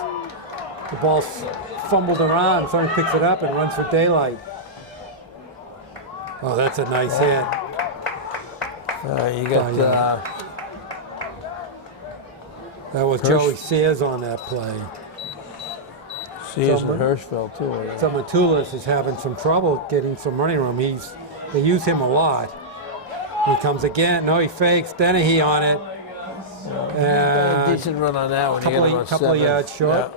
The ball's fumbled around, someone picks it up and runs for daylight. Oh, that's a nice hit. You got That was Joey Sears on that play. Sears and Hirschfeld too. Yeah. So Matulis is having some trouble getting some running room. They use him a lot. He comes again. No, he fakes. Dennehy on it. And Decent run on that one. couple of yards short.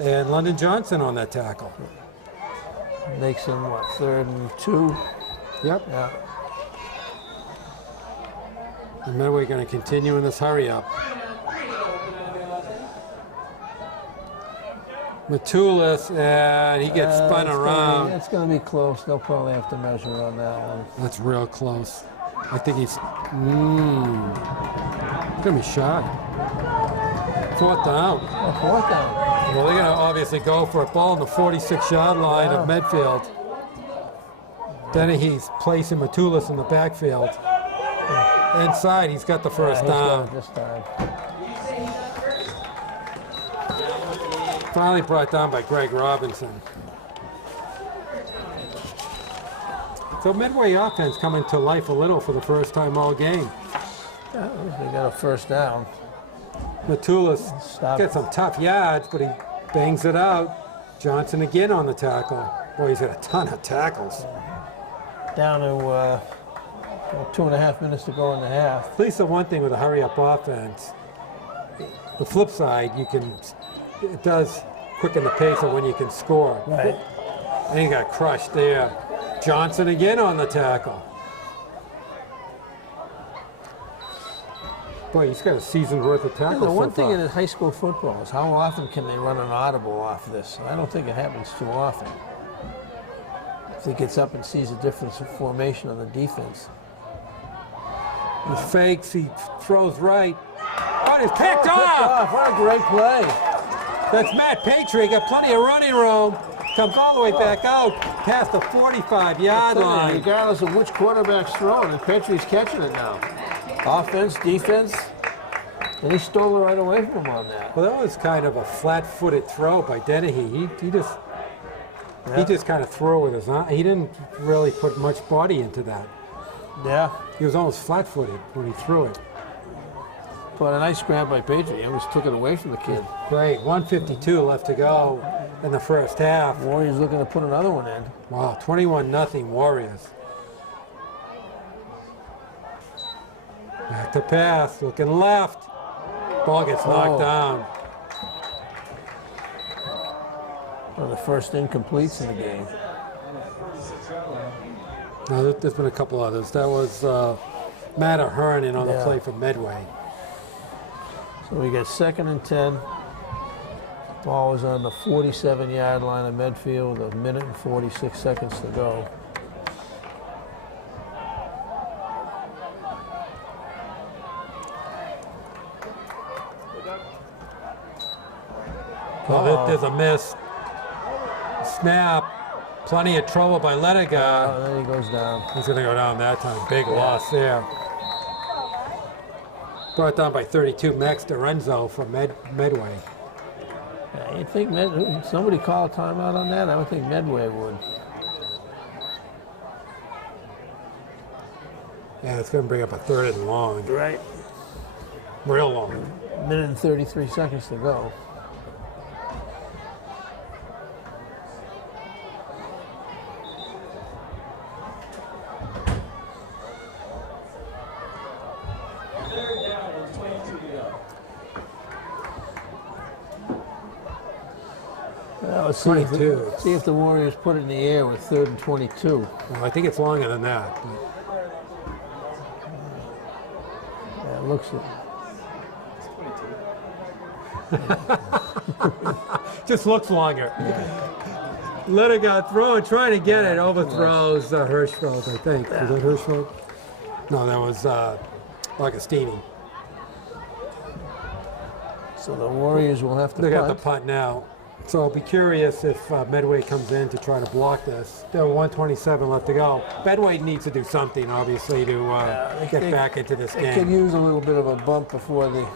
Yeah. And London Johnson on that tackle. Makes him, 3rd and 2? Yep. Yeah. And Medway going to continue in this hurry up. Matulis, and he gets spun around. It's going to be close. They'll probably have to measure on that one. That's real close. I think he's going to be shot. 4th down. Oh, 4th down. Well, they're going to obviously go for a ball on the 46-yard line of Medfield. Then he's placing Matulis in the backfield. Inside, he's got the first down. This time. Finally brought down by Greg Robinson. So Medway offense coming to life a little for the first time all game. Yeah, they got a first down. Matulis gets some tough yards, but he bangs it out. Johnson again on the tackle. Boy, he's got a ton of tackles. Down to 2.5 minutes to go in the half. At least the one thing with a hurry-up offense, the flip side, it does quicken the pace of when you can score. Right. And he got crushed there. Johnson again on the tackle. Boy, he's got a season's worth of tackles. The one so thing far. in high school football is how often can they run an audible off this? I don't think it happens too often. If he gets up and sees a difference of formation on the defense. He fakes, he throws right. Oh, he's picked off! What a great play. That's Matt Patry. Got plenty of running room. Comes all the way back out past the 45-yard line. Regardless of which quarterback's throwing, and Petry's catching it now. Offense, defense, and he stole it right away from him on that. Well, that was kind of a flat-footed throw by Dennehy. He just kind of threw with his arm. He didn't really put much body into that. Yeah. He was almost flat-footed when he threw it. But a nice grab by Petry. He almost took it away from the kid. Great. 1:52 left to go in the first half. Warriors looking to put another one in. Wow, 21-0 Warriors. Back to pass, looking left. Ball gets knocked down. One of the first incompletes in the game. No, there's been a couple others. That was Matt Ahern in on the play for Medway. So we got 2nd and 10. Ball was on the 47-yard line of Medfield with 1 minute and 46 seconds to go. Well, there's a miss. Snap. Plenty of trouble by Lediga. Oh, then he goes down. He's going to go down that time. Big loss there. Brought down by 32, Max DiRenzo from Medway. Yeah, you think somebody call a timeout on that? I would think Medway would. Yeah, it's going to bring up a 3rd and long. Right. Real long. 1 minute and 33 seconds to go. Let's see if, 22. see if the Warriors put it in the air with 3rd and 22. Well, I think it's longer than that. Yeah, it looks it. Just looks longer. Lediga throwing, trying to get it, overthrows Hirschfeld, I think. Was that Hirschfeld? No, that was Agostini. So the Warriors will have to They got punt. the punt now. So I'll be curious if Medway comes in to try to block this. There are 1:27 left to go. Medway needs to do something, obviously, to get back into this They game. could use a little bit of a bump before the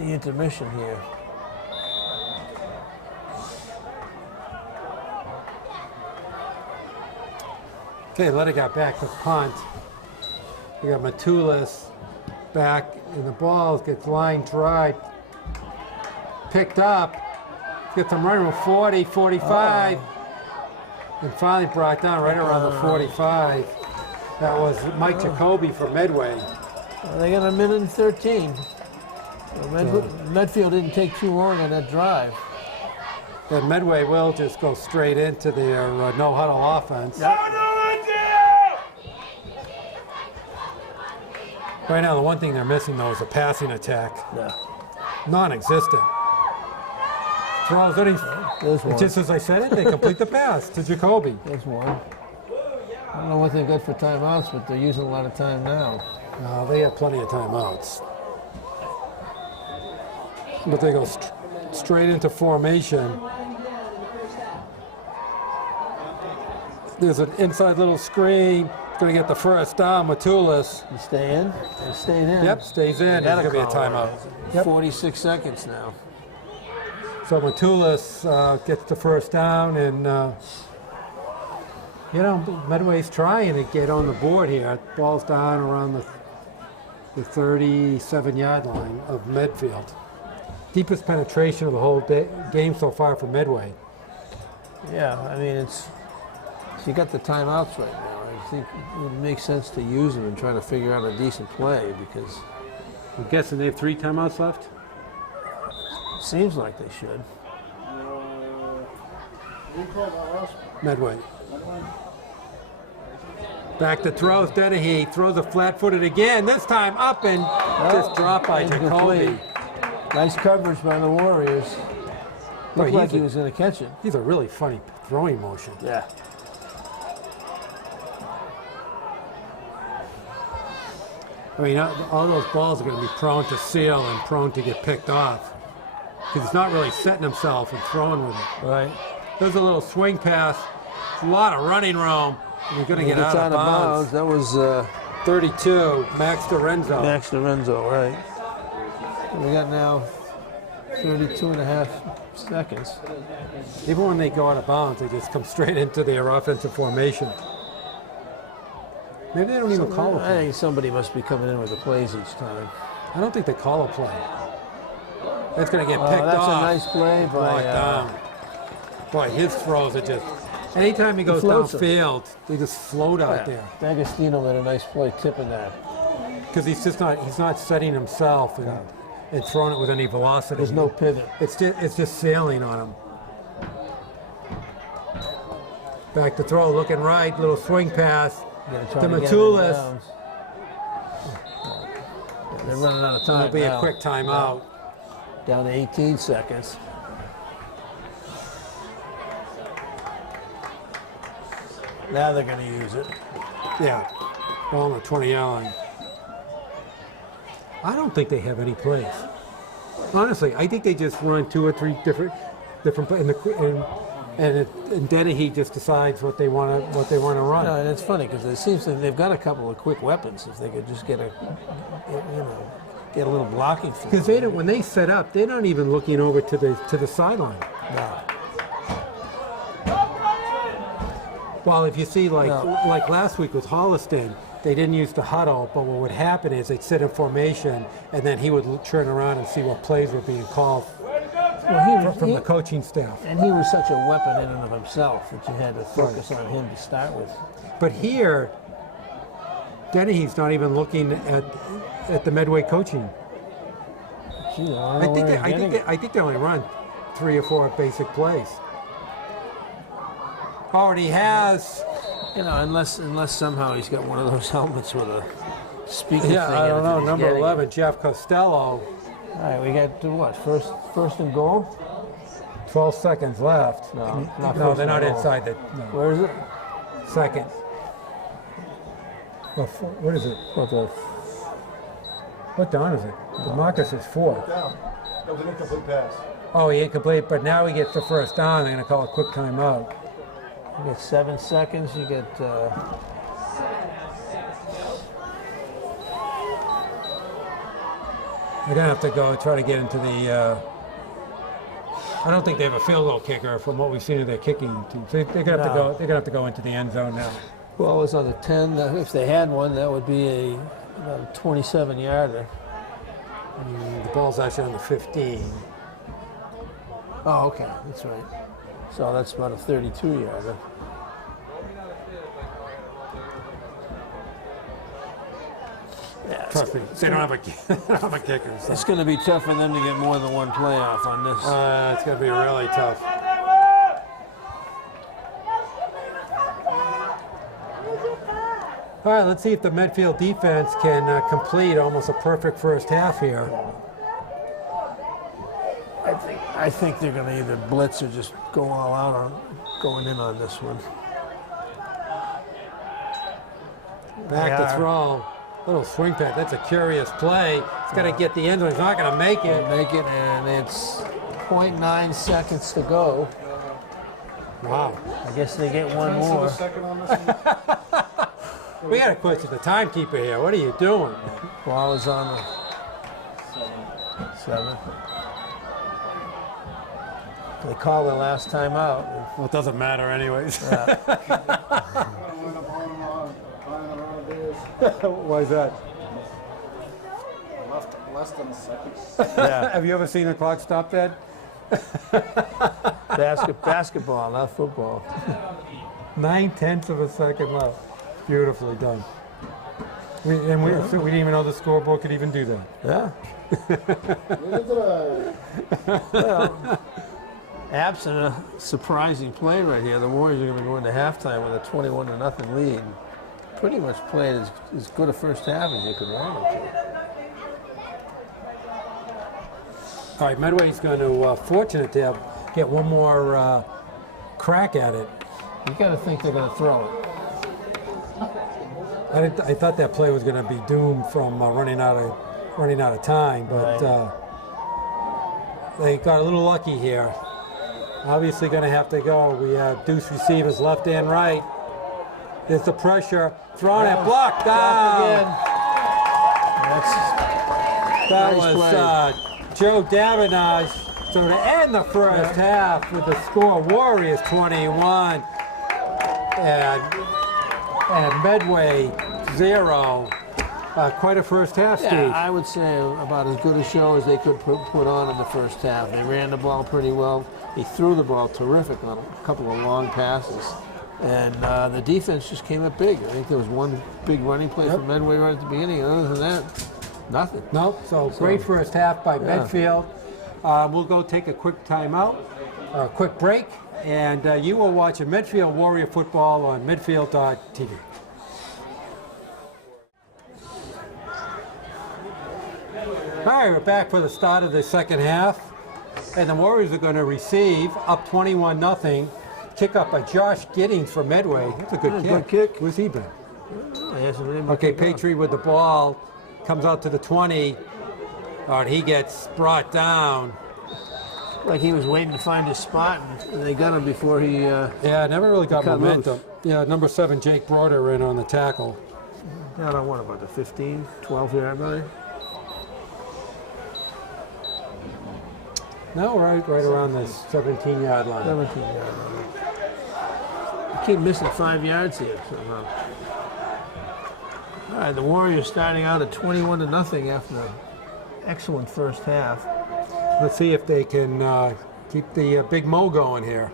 intermission here. Okay, let it get back to punt. We got Matulis back, and the ball gets line drive. Picked up. Get some running room, 40, 45. And finally brought down right around the 45. That was Mike Jacoby for Medway. They got 1 minute and 13. Medfield didn't take too long on that drive. And Medway will just go straight into their no-huddle offense. Right now, the one thing they're missing, though, is a passing attack. Yeah. Non-existent. Throws There's one. just as I said it, they complete the pass to Jacoby. There's one. I don't know what they've got for timeouts, but they're using a lot of time now. They have plenty of timeouts. But they go straight into formation. There's an inside little screen. Going to get the first down, Matulis. You stay in? They stayed in. Yep, stays in. There's going to be a timeout. Yep. 46 seconds now. So Matulis gets the first down, and Medway's trying to get on the board here. Ball's down around the 37-yard line of Medfield. Deepest penetration of the whole game so far for Medway. Yeah, I mean, you got the timeouts right now. I think it would make sense to use them and try to figure out a decent play because I'm guessing they have 3 timeouts left? it seems like they should. Medway. Back to throws, Dennehy throws a flat-footed again, this time up and just dropped by Jacoby. Nice coverage by the Warriors. Looked like he was going to catch it. He's a really funny throwing motion. Yeah. I mean, all those balls are going to be prone to seal and prone to get picked off. because he's not really setting himself and throwing with it. Right. There's a little swing pass, a lot of running room. He's going to get Gets out of bounds. That was 32, Max Dorenzo. Max Lorenzo, right. We got now 32 and a half seconds. Even when they go out of bounds, they just come straight into their offensive formation. Maybe they don't even call a I play. think somebody must be coming in with the plays each time. I don't think they call a play. That's going to get Oh, picked that's off. a nice play by Brought down. Boy, his throws are just. Anytime he goes floats 'em. downfield, they just float out there. D'Agostino made a nice play tipping that. Because he's not setting himself and throwing it with any velocity. There's no pivot. It's just sailing on him. Back to throw, looking right, little swing pass Gonna to try to get him in Matulis. bounds. They're running out of time. It'll be now. a quick timeout. Down to 18 seconds. Now they're going to use it. Yeah, ball on the 20-yard line. I don't think they have any plays. Honestly, I think they just run 2 or 3 different and Dennehy just decides what they want to run. No, and it's funny because it seems that they've got a couple of quick weapons. If they could just get a little blocking. Because they don't, when they set up, they're not even looking over to the sideline. No. Well, if you see like last week with Holliston, they didn't use the huddle, but what would happen is they'd sit in formation, and then he would turn around and see what plays were being called from the coaching staff. And he was such a weapon in and of himself that you had to focus on him to start with. But here, Dennehy's not even looking at the Medway coaching. Gee, I think they only run 3 or 4 basic plays. Already has. Unless somehow he's got one of those helmets with a speaker thing. Yeah, I don't in it that know. he's Number getting. 11, Jeff Costello. All right, we got to what? First and goal? 12 seconds left. No, not No, first they're not and goal. inside the Where is it? second. Well, what is it? What down is it? The Marcus is 4. Down. That was an incomplete pass. Oh, he incomplete, but now he gets the first down. They're going to call a quick timeout. You get 7 seconds. You get. They're going to have to go try to get into the. I don't think they have a field goal kicker from what we've seen of their kicking team. So they're going to have to go. They're going to have to go into the end zone now. Well, it was on the 10. If they had one, that would be about a 27-yarder. The ball's actually on the 15. Oh, okay, that's right. So that's about a 32-yarder. Yeah, Trust me, they don't have a kicker. So. it's going to be tough for them to get more than one playoff on this. It's going to be really tough. All right, let's see if the Medfield defense can complete almost a perfect first half here. I think they're going to either blitz or just go all out on going in on this one. Back to throw. Little swing pass. That's a curious play. It's got to get the end zone. He's not going to make it. Make it, and it's 0.9 seconds to go. Wow. I guess they get one Tenths of more. a second on this one. We got to question the timekeeper here. What are you doing? Ball is on the 7. They called the last time out. Well, it doesn't matter anyways. Why is that? Less than a second. Yeah. Have you ever seen the clock stop that? Basketball, not football. 9/10 of a second left. Beautifully done. We didn't even know the scoreboard could even do that. Yeah. Well, absent a surprising play right here, the Warriors are going to go into halftime with a 21-0 lead. Pretty much played as good a first half as you could want them to. All right, Medway's going to fortunate to get one more crack at it. You got to think they're going to throw it. I thought that play was going to be doomed from running out of time, but Right. they got a little lucky here. Obviously going to have to go. We have deuce receivers left and right. There's the pressure. Thrown it, blocked down. That Nice was Joe Davenage. So to end the first half with the score, Warriors 21 and Medway 0. Quite a first half, Steve. Yeah, I would say about as good a show as they could put on in the first half. They ran the ball pretty well. He threw the ball terrific on a couple of long passes. And the defense just came up big. I think there was one big running play from Medway right at the beginning. Other than that, nothing. Nope. So great first half by Medfield. We'll go take a quick timeout, a quick break, and you will watch a Medfield Warrior football on Medfield.tv. All right, we're back for the start of the second half, and the Warriors are going to receive up 21-0. Kick up by Josh Giddings for Medway. That's a good kick. Good kick. Where's he been? Okay, Okay, Patry with the ball, comes out to the 20, and he gets brought down. like he was waiting to find his spot, and they got him before he. Yeah, never really got cut momentum. loose. Yeah, number 7, Jake Broder, in on the tackle. I don't want about the 15, 12-yard line. No, right around the 17-yard line. 17-yard line. I keep missing 5 yards here somehow. All right, the Warriors starting out at 21-0 after an excellent first half. Let's see if they can keep the Big Mo going here.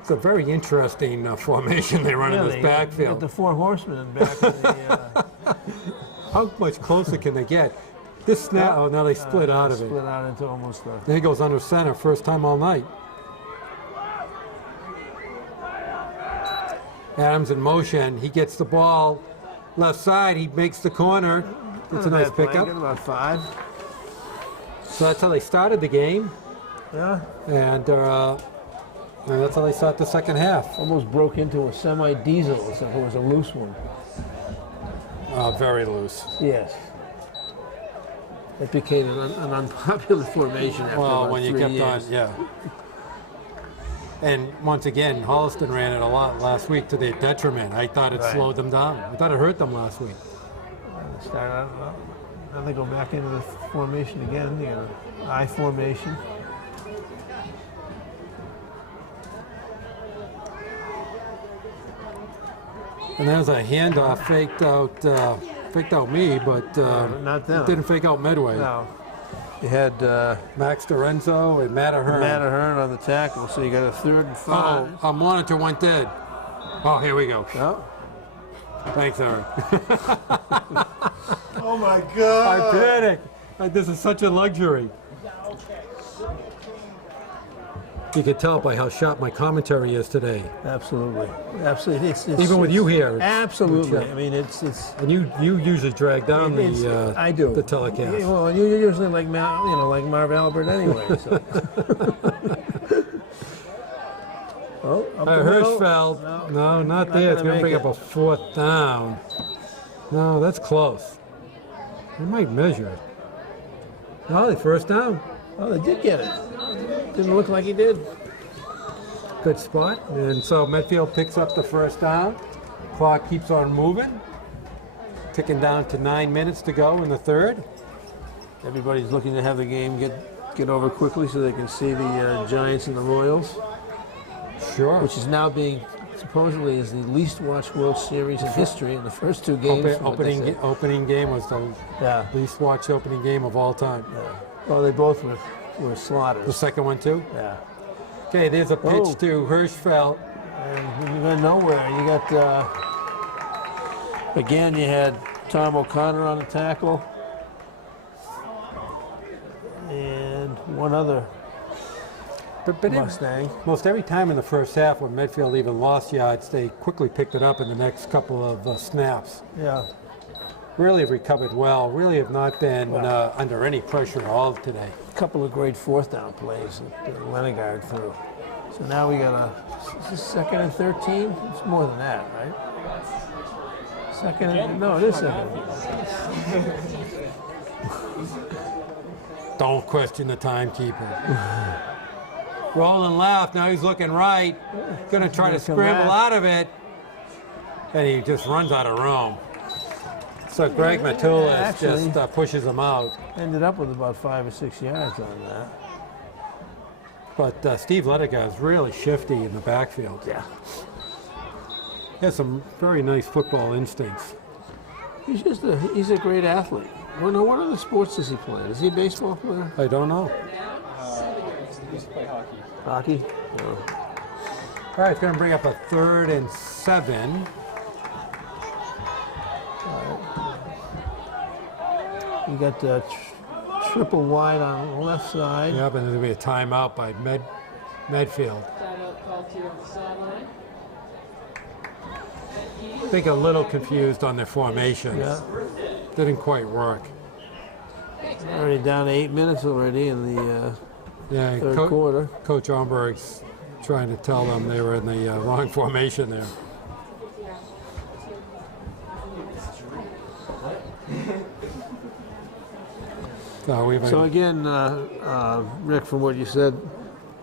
It's a very interesting formation they run in this Got backfield. the 4 horsemen in back of the. How much closer can they get? This snap, oh, now they split out of it. Split out into almost a. There he goes under center, first time all night. Adams in motion, he gets the ball left side, he makes the corner. It's a nice pickup. Got about 5. So that's how they started the game, Yeah. and that's how they start the second half. Almost broke into a semi-diesel as if it was a loose one. Very loose. Yes. It became an unpopular formation after Well, about when you 3 kept years. on, yeah. And once again, Holliston ran it a lot last week to their detriment. I thought it Right. slowed them down. I thought it hurt them last week. Start out, well, then they go back into the formation again, the I formation. And there's a handoff faked out me, but Not them. didn't fake out Medway. No. You had Max Dorenzo and Matt Ahern. Matt Ahern on the tackle, so you got a 3rd and 5. Oh, our monitor went dead. Oh, here we go. Oh. Thanks, Aaron. Oh my God! I panic. This is such a luxury. You can tell by how sharp my commentary is today. Absolutely. Absolutely. It's Even with you here. it's- Absolutely. yeah. I mean, it's And you usually drag down I do. the telecast. Yeah, well, you're usually like like Marv Albert anyway. So. Oh, up the middle. Hirschfeld. No, not there. gonna It's going to make bring it. up a 4th down. No, that's close. They might measure it. No, the first down. Oh, they did get it. Didn't look like he did. Good spot. And so Medfield picks up the first down. Clock keeps on moving. Ticking down to 9 minutes to go in the third. Everybody's looking to have the game get over quickly so they can see the Giants and the Royals, Sure. which is now being supposedly is the least watched World Series in history in the first 2 games. from what they said. Opening game was the Yeah. least watched opening game of all time. Well, they both were The slaughters. second one too. Yeah. Okay, there's a pitch Oh. to Hirschfeld. And you got nowhere. You got again. You had Tom O'Connor on the tackle, and one other But in Mustang. most every time in the first half when Medfield even lost yards, they quickly picked it up in the next couple of snaps. Yeah. Really have recovered well. Really have not been under any pressure at all today. A couple of great 4th down plays that Lenegard threw. So now we got is this 2nd and 13? It's more than that, right? No, it is 2nd. Don't question the timekeeper. Rolling left, now he's looking right. Gonna try to scramble out of it. And he just runs out of room. So Greg Matulis just pushes him out. Ended up with about 5 or 6 yards on that. But Steve Lediga is really shifty in the backfield. Yeah. He has some very nice football instincts. He's a great athlete. Well, no, what other sports does he play? Is he a baseball player? I don't know. He used to play hockey. Hockey? No. All right, it's going to bring up a 3rd and 7. You got the triple wide on the left side. Yep, and there's going to be a timeout by Medfield. Timeout called here on the sideline. I think a little confused on their formations. Yeah. Didn't quite work. Already down to 8 minutes already in the Yeah, third quarter. Coach Omberg's trying to tell them they were in the wrong formation there. So again, Rick, from what you said,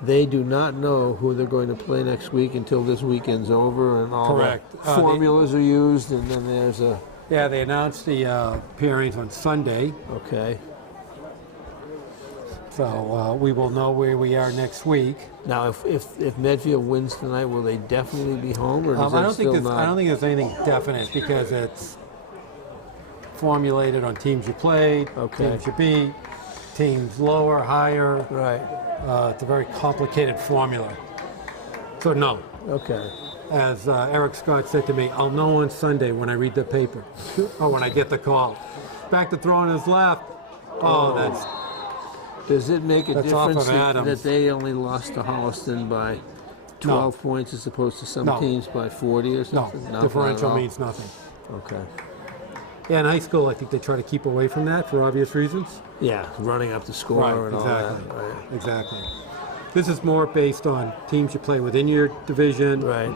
they do not know who they're going to play next week until this weekend's over, and all Correct. the formulas are used, and then there's a... Yeah, they announced the pairings on Sunday, Okay. so we will know where we are next week. Now, if Medfield wins tonight, will they definitely be home, or is I that don't still think not? I don't think there's anything definite because it's formulated on teams you played, Okay. teams you beat, teams lower, higher. Right. It's a very complicated formula. So no. Okay. As Eric Scott said to me, I'll know on Sunday when I read the paper, or when I get the call. Back to throwing his left. Oh, that's Does it make a That's off difference of that Adams. they only lost to Holliston by 12 points as opposed to some No. teams by 40 or no. something? Not at Differential all? means nothing. Okay. Yeah, in high school, I think they try to keep away from that for obvious reasons. Yeah, running up the score and all that. Right. Exactly. This is more based on teams you play within your division, Right.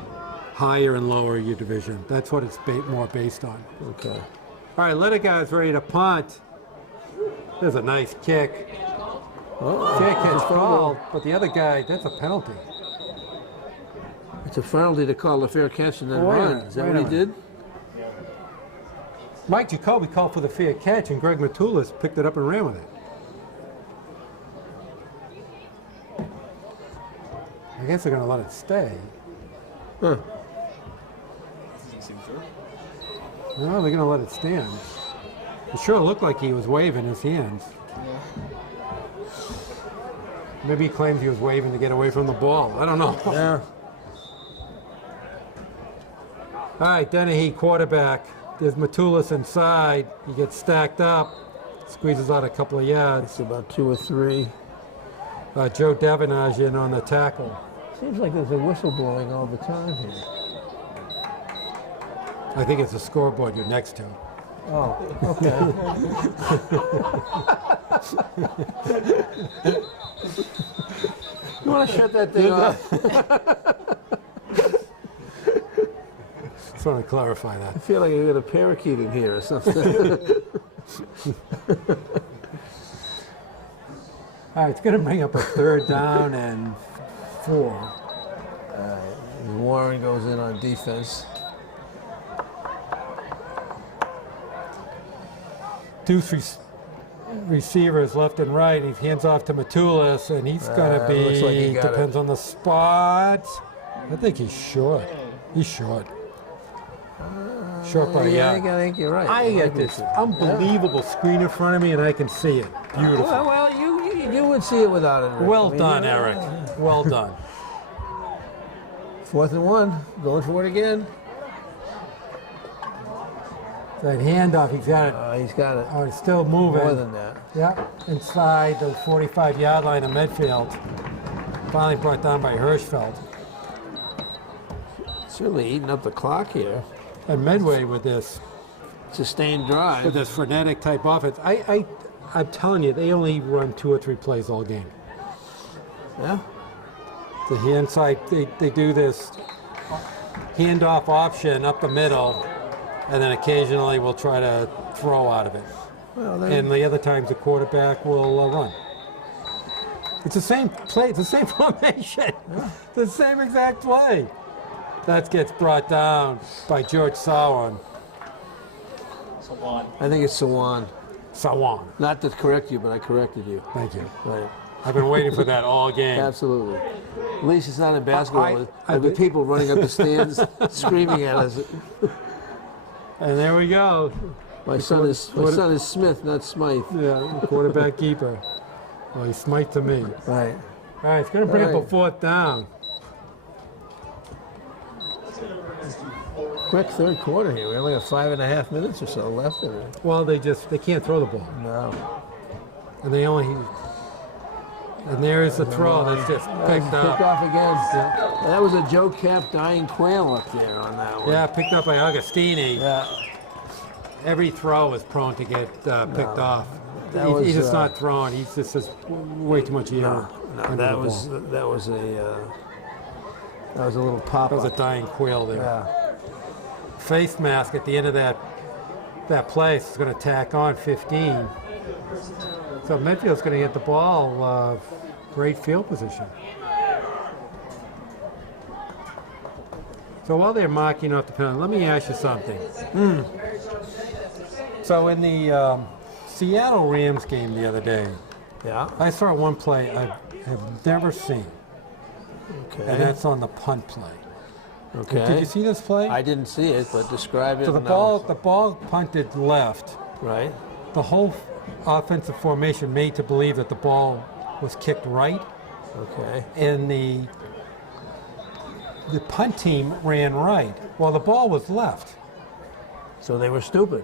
higher and lower your division. That's what it's more based on. Okay. All right, Lediga's ready to punt. There's a nice kick. Oh, Kick is called, but the other guy, that's a penalty. it's a penalty to call a fair catch and then Wait a run. minute, Is that wait what a he did? Mike Jacoby called for the fair catch, and Greg Matulis picked it up and ran with it. I guess they're going to let it stay. Huh. Doesn't seem fair. No, they're going to let it stand. It sure looked like he was waving his hands. Maybe he claims he was waving to get away from the ball. I don't know. Yeah. All right, Dennehy, quarterback. There's Matulis inside. He gets stacked up, squeezes out a couple of yards. It's about 2 or 3. Joe Davenage in on the tackle. Seems like there's a whistle blowing all the time here. I think it's the scoreboard you're next to. Oh, okay. You want to shut that thing off? Just want to clarify that. I feel like I got a parakeet in here or something. All right, it's going to bring up a 3rd down and 4. Warren goes in on defense. Deuce receivers left and right. He hands off to Matulis, and he's going to be, looks like he got depends on the spot. I think he's short. He's short. Short by Yeah, yeah. I think you're right. I get this unbelievable screen in front of me, and I can see it. Beautiful. Well, you would see it without it. Rick. Well I mean, done, you know, Eric. Well done. 4th and 1, going for it again. That handoff, he's got it. He's got it. Oh, it's still moving. More than that. Yeah, inside the 45-yard line of Medfield. Finally brought down by Hirschfeld. Certainly eating up the clock here. And Medway with this Sustained drive. frenetic type offense. I'm telling you, they only run 2 or 3 plays all game. Yeah. The hand side, they do this handoff option up the middle, and then occasionally we'll try to throw out of it. Well, And the other times the quarterback will run. It's the same play. It's the same formation. The same exact play. That gets brought down by George Sawan. Sawan. I think it's Sawan. Sawan. Not to correct you, but I corrected you. Thank you. Right. I've been waiting for that all game. Absolutely. At least it's not in basketball. I There'll be people running up the stands screaming at us. And there we go. My son is Smith, not Smythe. Yeah, quarterback keeper. Well, he smite to me. Right. All right, it's going to bring up a 4th down. Quick third quarter here. We only have 5.5 minutes or so left in it. Well, they can't throw the ball. No. And there's the throw that's just picked Pick up. off again. That was a Joe Cap dying quail up there on that one. Yeah, picked up by Augustini. Yeah. Every throw is prone to get picked off. That He's just was, not throwing. He's just has way too much air. No, under that the was ball. that was a little pop. That was a dying quail there. Yeah. Face mask at the end of that play is going to tack on 15. So Medfield's going to get the ball. Great field position. So while they're marking up the penalty, let me ask you something. So in the Seattle Rams game the other day, Yeah. I saw one play I have never seen, and Okay. that's on the punt play. Okay. Did you see this play? I didn't see it, but describe it. So the and ball punted left. Right. The whole offensive formation made to believe that the ball was kicked right, Okay. and the punt team ran right. Well, the ball was left, So they were stupid.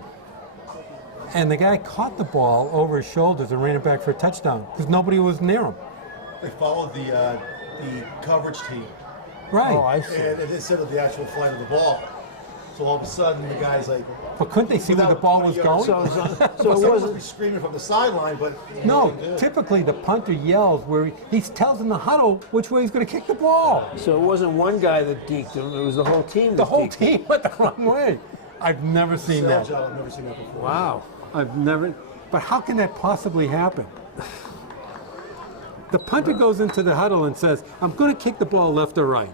and the guy caught the ball over his shoulders and ran it back for a touchdown because nobody was near him. They followed the coverage team, Right. Oh, I see. and instead of the actual flight of the ball. So all of a sudden, the guy's like, But couldn't they see where the without ball 20 was yards. going? So it someone wasn't. must be screaming from the sideline, but No, nobody did. typically the punter yells where he tells in the huddle which way he's going to kick the ball. So it wasn't one guy that deked him. It was the whole team. The that whole deked him. team went the wrong way. I've never seen Sales that. job, I've never seen that before. Wow. I've never. But how can that possibly happen? The punter goes into the huddle and says, "I'm going to kick the ball left or right."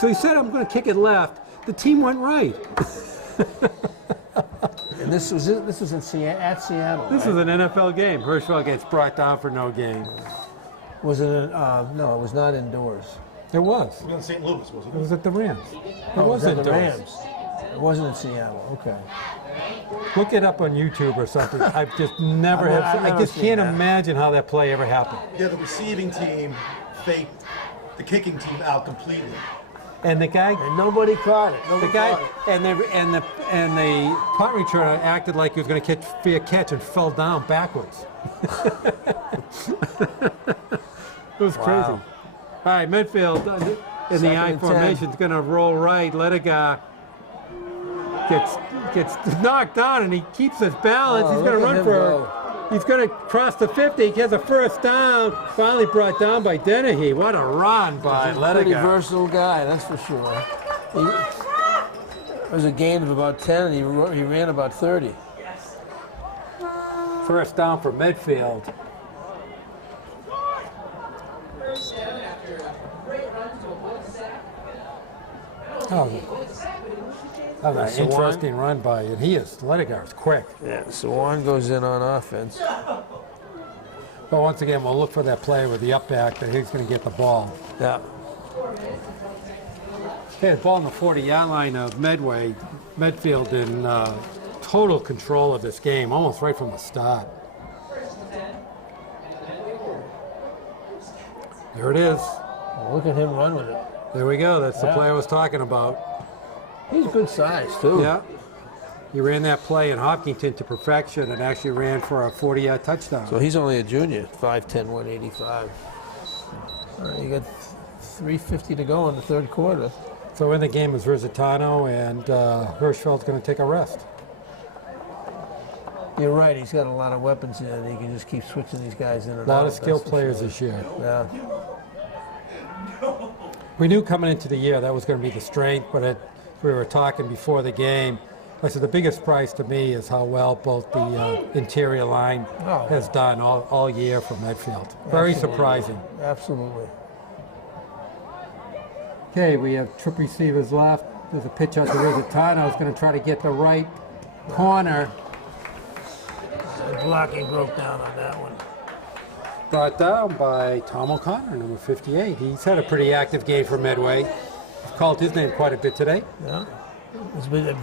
So he said, "I'm going to kick it left." The team went right. And this was in at Seattle. This right? was an NFL game. Hirschfeld gets brought down for no gain. Was it? No, it was not indoors. It was. It was in St. Louis, wasn't It it? was at the Rams. It It was wasn't at the indoors. Rams. It wasn't in Seattle. Okay. Look it up on YouTube or something. I've just never I've have. I never just seen can't that. imagine how that play ever happened. Yeah, the receiving team faked the kicking team out completely. And the guy, And nobody caught it. the Nobody guy, caught it. and the punt returner acted like he was going to catch fair catch and fell down backwards. It was crazy. All right, Medfield in the Second I and 10. formation is going to roll right. Ledigar gets knocked down and he keeps his balance. Oh, He's going look to at run him for. go. He's going to cross the 50. He has a first down. Finally brought down by Dennehy. What a run by Pretty Ledigar. versatile guy, that's for sure. It was a gain of about 10, and he ran about 30. First down for Medfield. First down after a great run to avoid the sack. Oh, that was So an one- interesting run by, and Ledigar is quick. Yeah, Sawan goes in on offense. But once again, we'll look for that play with the up back that he's going to get the ball. Yeah. Okay, the ball on the 40-yard line of Medway. Medfield in total control of this game, almost right from the start. There it is. Well, look at him run with it. There we go. That's the Yeah. play I was talking about. He's good size, too. Yeah. He ran that play in Hopkinton to perfection and actually ran for a 40-yard touchdown. So he's only a junior, 5'10", 185. All right, you got 3:50 to go in the third quarter. So in the game is Rizzitano, and Hirschfeld's going to take a rest. You're right, he's got a lot of weapons in it. He can just keep switching these guys in and A out. lot of skilled that's for players sure. this year. Yeah. We knew coming into the year that was going to be the strength, but we were talking before the game. I said the biggest surprise to me is how well both the interior line has done all year for Medfield. Very surprising. Absolutely. Okay, we have trip receivers left. There's a pitch out to Rizzitano. He's going to try to get the right corner. The blocking broke down on that one. Brought down by Tom O'Connor, number 58. He's had a pretty active game for Medway. Called his name quite a bit today. Yeah. It's been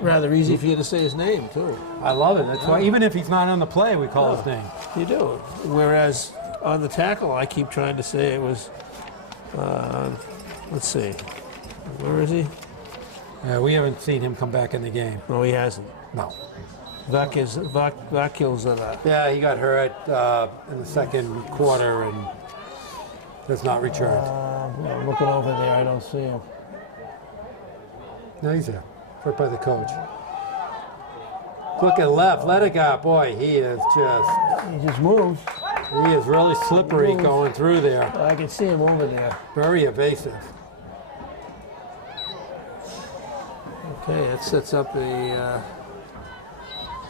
rather easy for you to say his name, too. I love it. That's why, even if he's not on the play, we call his name. You do. Whereas on the tackle, I keep trying to say it was, let's see, where is he? We haven't seen him come back in the game. No, he hasn't. No. Vakil's Yeah, he got hurt in the second quarter and has not returned. I'm looking over there, I don't see him. No, he's there. Right by the coach. Look at left. Let it go. Boy, he is He just moves. he is really slippery going through there. I can see him over there. Very evasive. Okay, that sets up a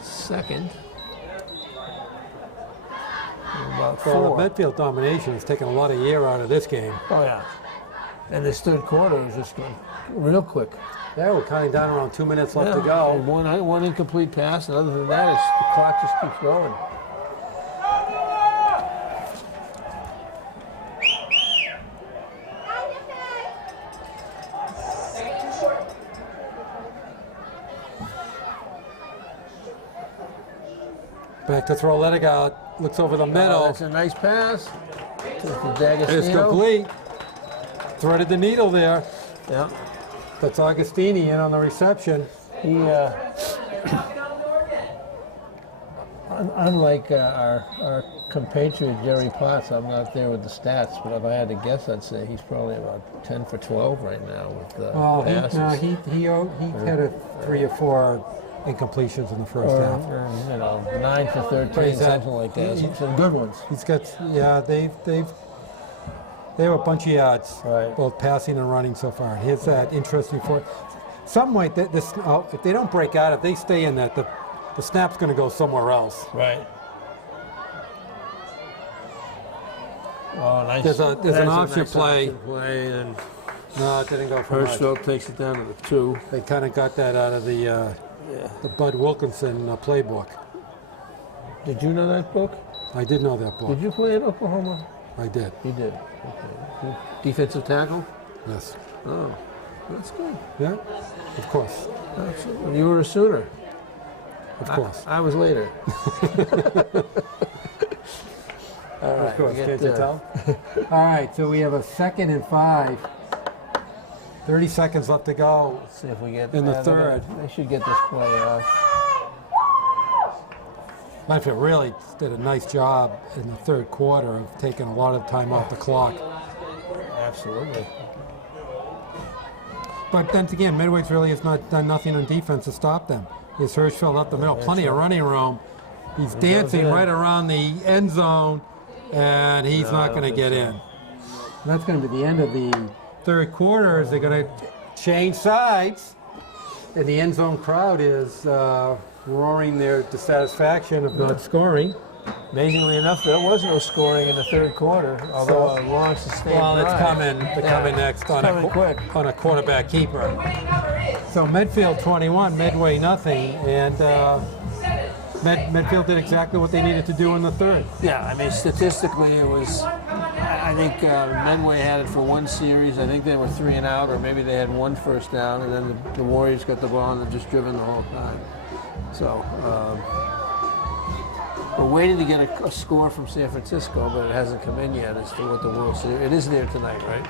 second. About Well, the 4. Medfield domination has taken a lot of year out of this game. Oh, yeah. And this third quarter is just going real quick. Yeah, we're counting down around 2 minutes left to And go. one incomplete pass, and other than that, the clock just keeps going. Back to throw, let it go. Looks over the middle. That's a nice pass. It's complete. Threaded the needle there. Yeah. That's Augustini in on the reception. He, unlike our compatriot Jerry Potts, I'm not there with the stats, but if I had to guess, I'd say he's probably about 10 for 12 right now with passes. He had 3 or 4 incompletions in the first half. Or 9 for 13, something like that. Some good ones. He's got, they have a bunch of yards, Right. both passing and running so far. Here's that interesting for some way. If they don't break out, if they stay in that, the snap's going to go somewhere else. Right. Oh, nice. There's an That's a offshoot nice play. option play, and No, it didn't go for much. Hirschfeld takes it down to the 2. They kind of got that out of the Bud Wilkinson playbook. Did you know that book? I did know that book. Did you play at Oklahoma? I did. You did. Okay. Defensive tackle? Yes. Oh, that's good. Yeah. Of course. Absolutely. You were a Sooner. Of course. I was later. All right. Of course. we Can't get, you tell? All right. So we have a 2nd and 5. 30 seconds left to go. Let's see if we get In the they're third. They should get this play off. Medfield really did a nice job in the third quarter of taking a lot of time off the clock. Absolutely. But then again, Medway's really has not done nothing on defense to stop them. Here's Hirschfeld up the middle, plenty of running room. He's dancing right around the end zone, and he's not going to get in. That's going to be the end of the third quarter. As they're going to change sides, and the end zone crowd is roaring their dissatisfaction of not scoring. Amazingly enough, there was no scoring in the third quarter, although a long sustained Well, it's drive. coming. They're coming next on coming quick. on a quarterback keeper. So Medfield 21, Medway nothing, and Medfield did exactly what they needed to do in the third. Yeah, I mean, statistically, it was. I think Medway had it for one series. I think they were 3 and out, or maybe they had 1 first down, and then the Warriors got the ball and they're just driven the whole time. So we're waiting to get a score from San Francisco, but it hasn't come in yet as to what the World Series. It is there tonight, right?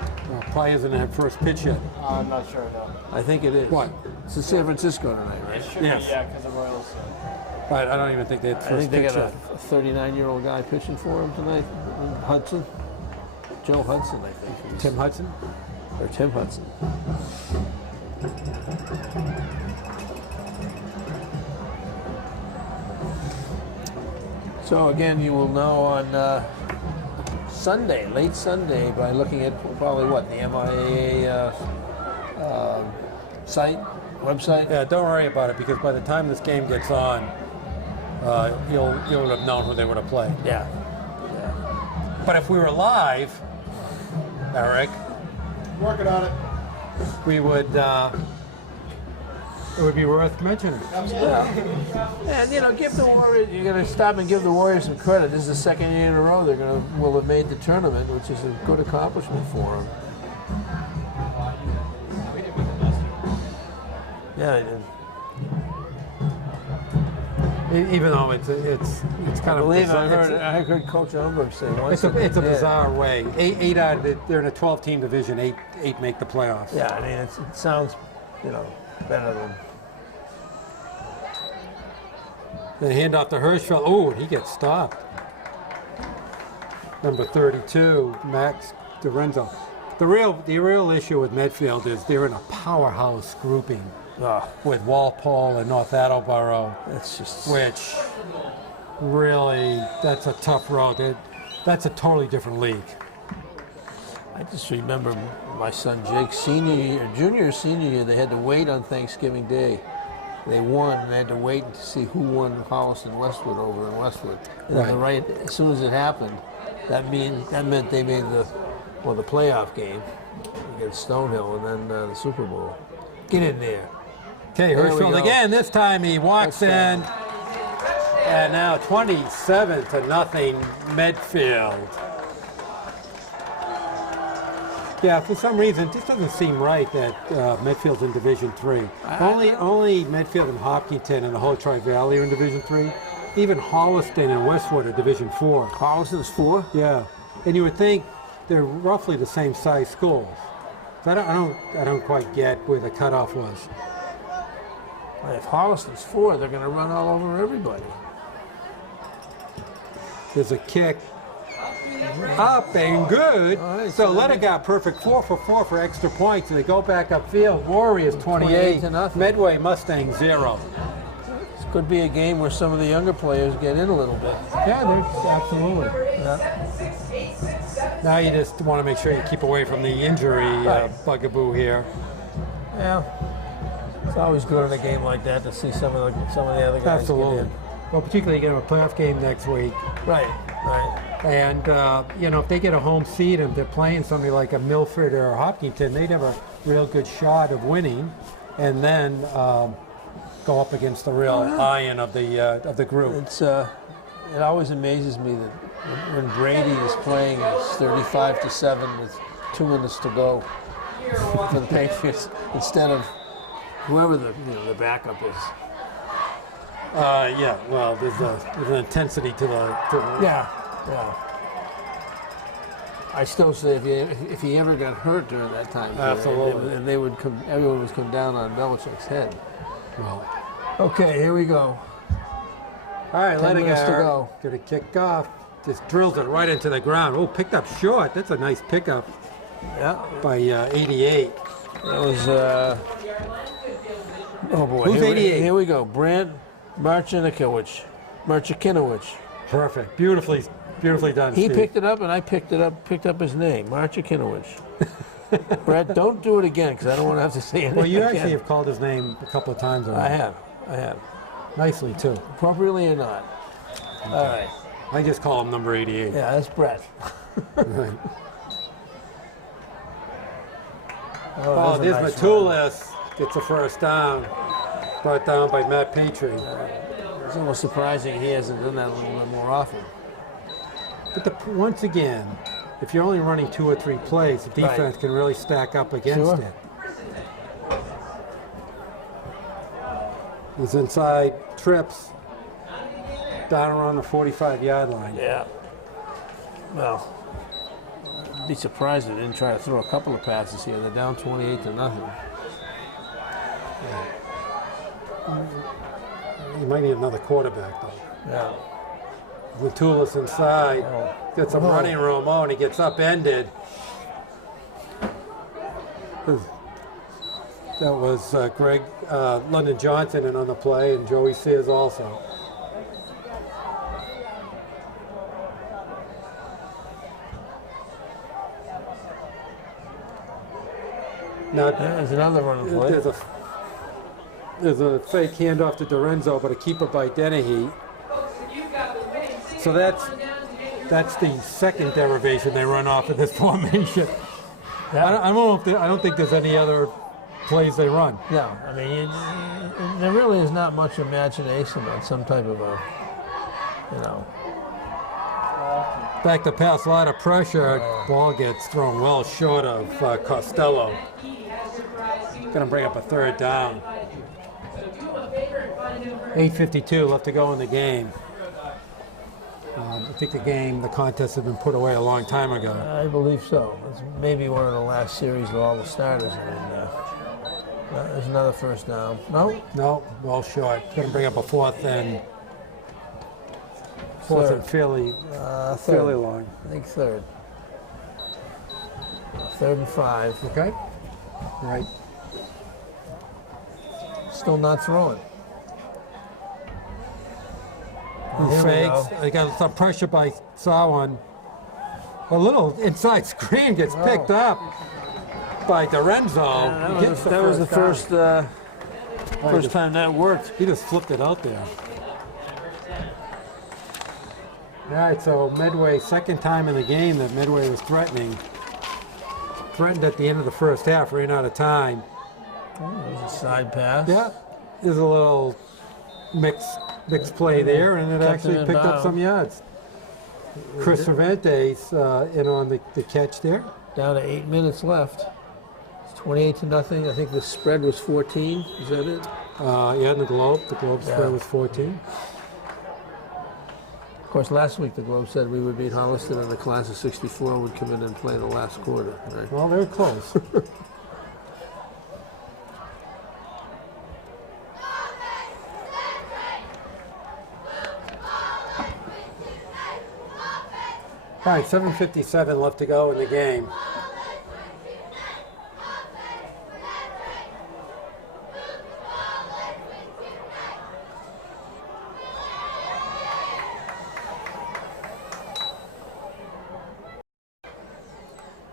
Probably hasn't had first pitch yet. I'm not sure, no. I think it is. What? It's in San Francisco tonight, right? It should Yes. be, yeah, because the Royals. But I don't even think they had I first think they pitch got yet. a 39-year-old guy pitching for him tonight, Hudson. Joe Hudson, I think. Tim Hudson? Or Tim Hudson. So again, you will know on Sunday, late Sunday, by looking at probably what, the MIAA site, website? Yeah, don't worry about it because by the time this game gets on, you'll have known who they would have played. Yeah. But if we were live, Eric, Working on it. we would. It would be worth mentioning. And give the Warriors. You're going to stop and give the Warriors some credit. This is the second year in a row will have made the tournament, which is a good accomplishment for them. Yeah, they did. Even though it's kind of. I heard Coach Umberg say once. It's a bizarre way. Eight out of they're in a 12-team division. Eight make the playoffs. Yeah, I mean it sounds, better than. They hand off to Hirschfeld. Oh, and he gets stopped. Number 32, Max DiRenzo. The real issue with Medfield is they're in a powerhouse grouping with Walpole and North Attleboro. That's just which really, that's a tough road. That's a totally different league. I just remember my son Jake junior or senior year, they had to wait on Thanksgiving Day. They won, and they had to wait to see who won Hollis and Westwood over in Westwood. And Right. as soon as it happened, that meant they made the playoff game against Stonehill and then the Super Bowl. Get in there. Okay, There we Hirschfeld go. again. This time he walks in. And now 27-0 Medfield. Yeah, for some reason, it just doesn't seem right that Medfield's in Division 3. Only Medfield and Hopkinton and the whole Tri-Valley are in Division 3. Even Holliston and Westwood are Division 4. Holliston's 4? Yeah, and you would think they're roughly the same size schools. So I don't quite get where the cutoff was. If Holliston's 4, they're going to run all over everybody. There's a kick. Up and good. So Letter got perfect 4 for 4 for extra points, and they go back upfield. Warriors 28 28-0. Medway Mustang 0. This could be a game where some of the younger players get in a little bit. Yeah, absolutely. Now you just want to make sure you keep away from the injury bugaboo here. Yeah, it's always good in a game like that to see some of the other guys Absolutely. get in. Well, particularly you get a playoff game next week, Right. and if they get a home seed and they're playing somebody like a Milford or a Hopkinton, they'd have a real good shot of winning, and then go up against the real iron of the group. It always amazes me that when Brady is playing, it's 35-7 with 2 minutes to go for the Patriots instead of whoever the backup is. Yeah. Well, there's an intensity to the. Yeah. I still say if he ever got hurt during that time, Absolutely. and everyone would come down on Belichick's head. Well, Okay, here we go. all right, 10 minutes to Lettigar go. gonna kick off. Just drills it right into the ground. Oh, picked up short. That's a nice pickup Yeah, by 88. that was. Oh boy, Who's 88? Here we go. Brant Marcinkiewicz. Perfect. Beautifully done. He Steve. picked it up, and I picked up his name, Marcinkiewicz. Brett, don't do it again, because I don't want to have to say anything. Well, you again. actually have called his name a couple of times already. I have. Nicely too. Appropriately or not. All right. I just call him number 88. Yeah, that's Brett. Right. Oh, There's a nice Matulis. Gets a first down. Brought down by Matt Petrie. run. It's almost surprising he hasn't done that a little bit more often. But once again, if you're only running 2 or 3 plays, the defense can really stack up against Sure. it. He's inside, trips, down around the 45-yard line. Yeah. Well, I'd be surprised if they didn't try to throw a couple of passes here. They're down 28-0. You might need another quarterback, though. Yeah. Matulis inside, gets some running room. Oh, and he gets upended. That was Greg London Johnson in on the play, and Joey Sears also. Now, There's another running play. there's a There's a fake handoff to Dorenzo, but a keeper by Dennehy. So that's the second derivation they run off of this formation. I don't think there's any other plays they run. No, I mean, there really is not much imagination on some type of a, Back to pass, a lot of pressure. Ball gets thrown well short of Costello. Going to bring up a third down. 8:52 left to go in the game. I think the contest had been put away a long time ago. I believe so. It's maybe one of the last series with all the starters. There's another first down. No, well short. Going to bring up a fourth and fairly long. I think third. 3rd and 5. Okay. Right. Still not throwing. He fakes. They got some pressure by Sawan. A little inside screen gets picked up by Dorenzo. That was the first time that worked. He just flipped it out there. All right, so Medway, second time in the game that Medway was threatening. Threatened at the end of the first half, ran out of time. There's a side pass. Yeah, there's a little mixed play there, and it actually picked up some yards. Chris Cervantes in on the catch there. Down to 8 minutes left. It's 28-0. I think the spread was 14. Is that it? Yeah, in the Globe spread was 14. Of course, last week the Globe said we would beat Holliston and the class of '64 would come in and play the last quarter. Right? Well, they're close. All right, 7:57 left to go in the game.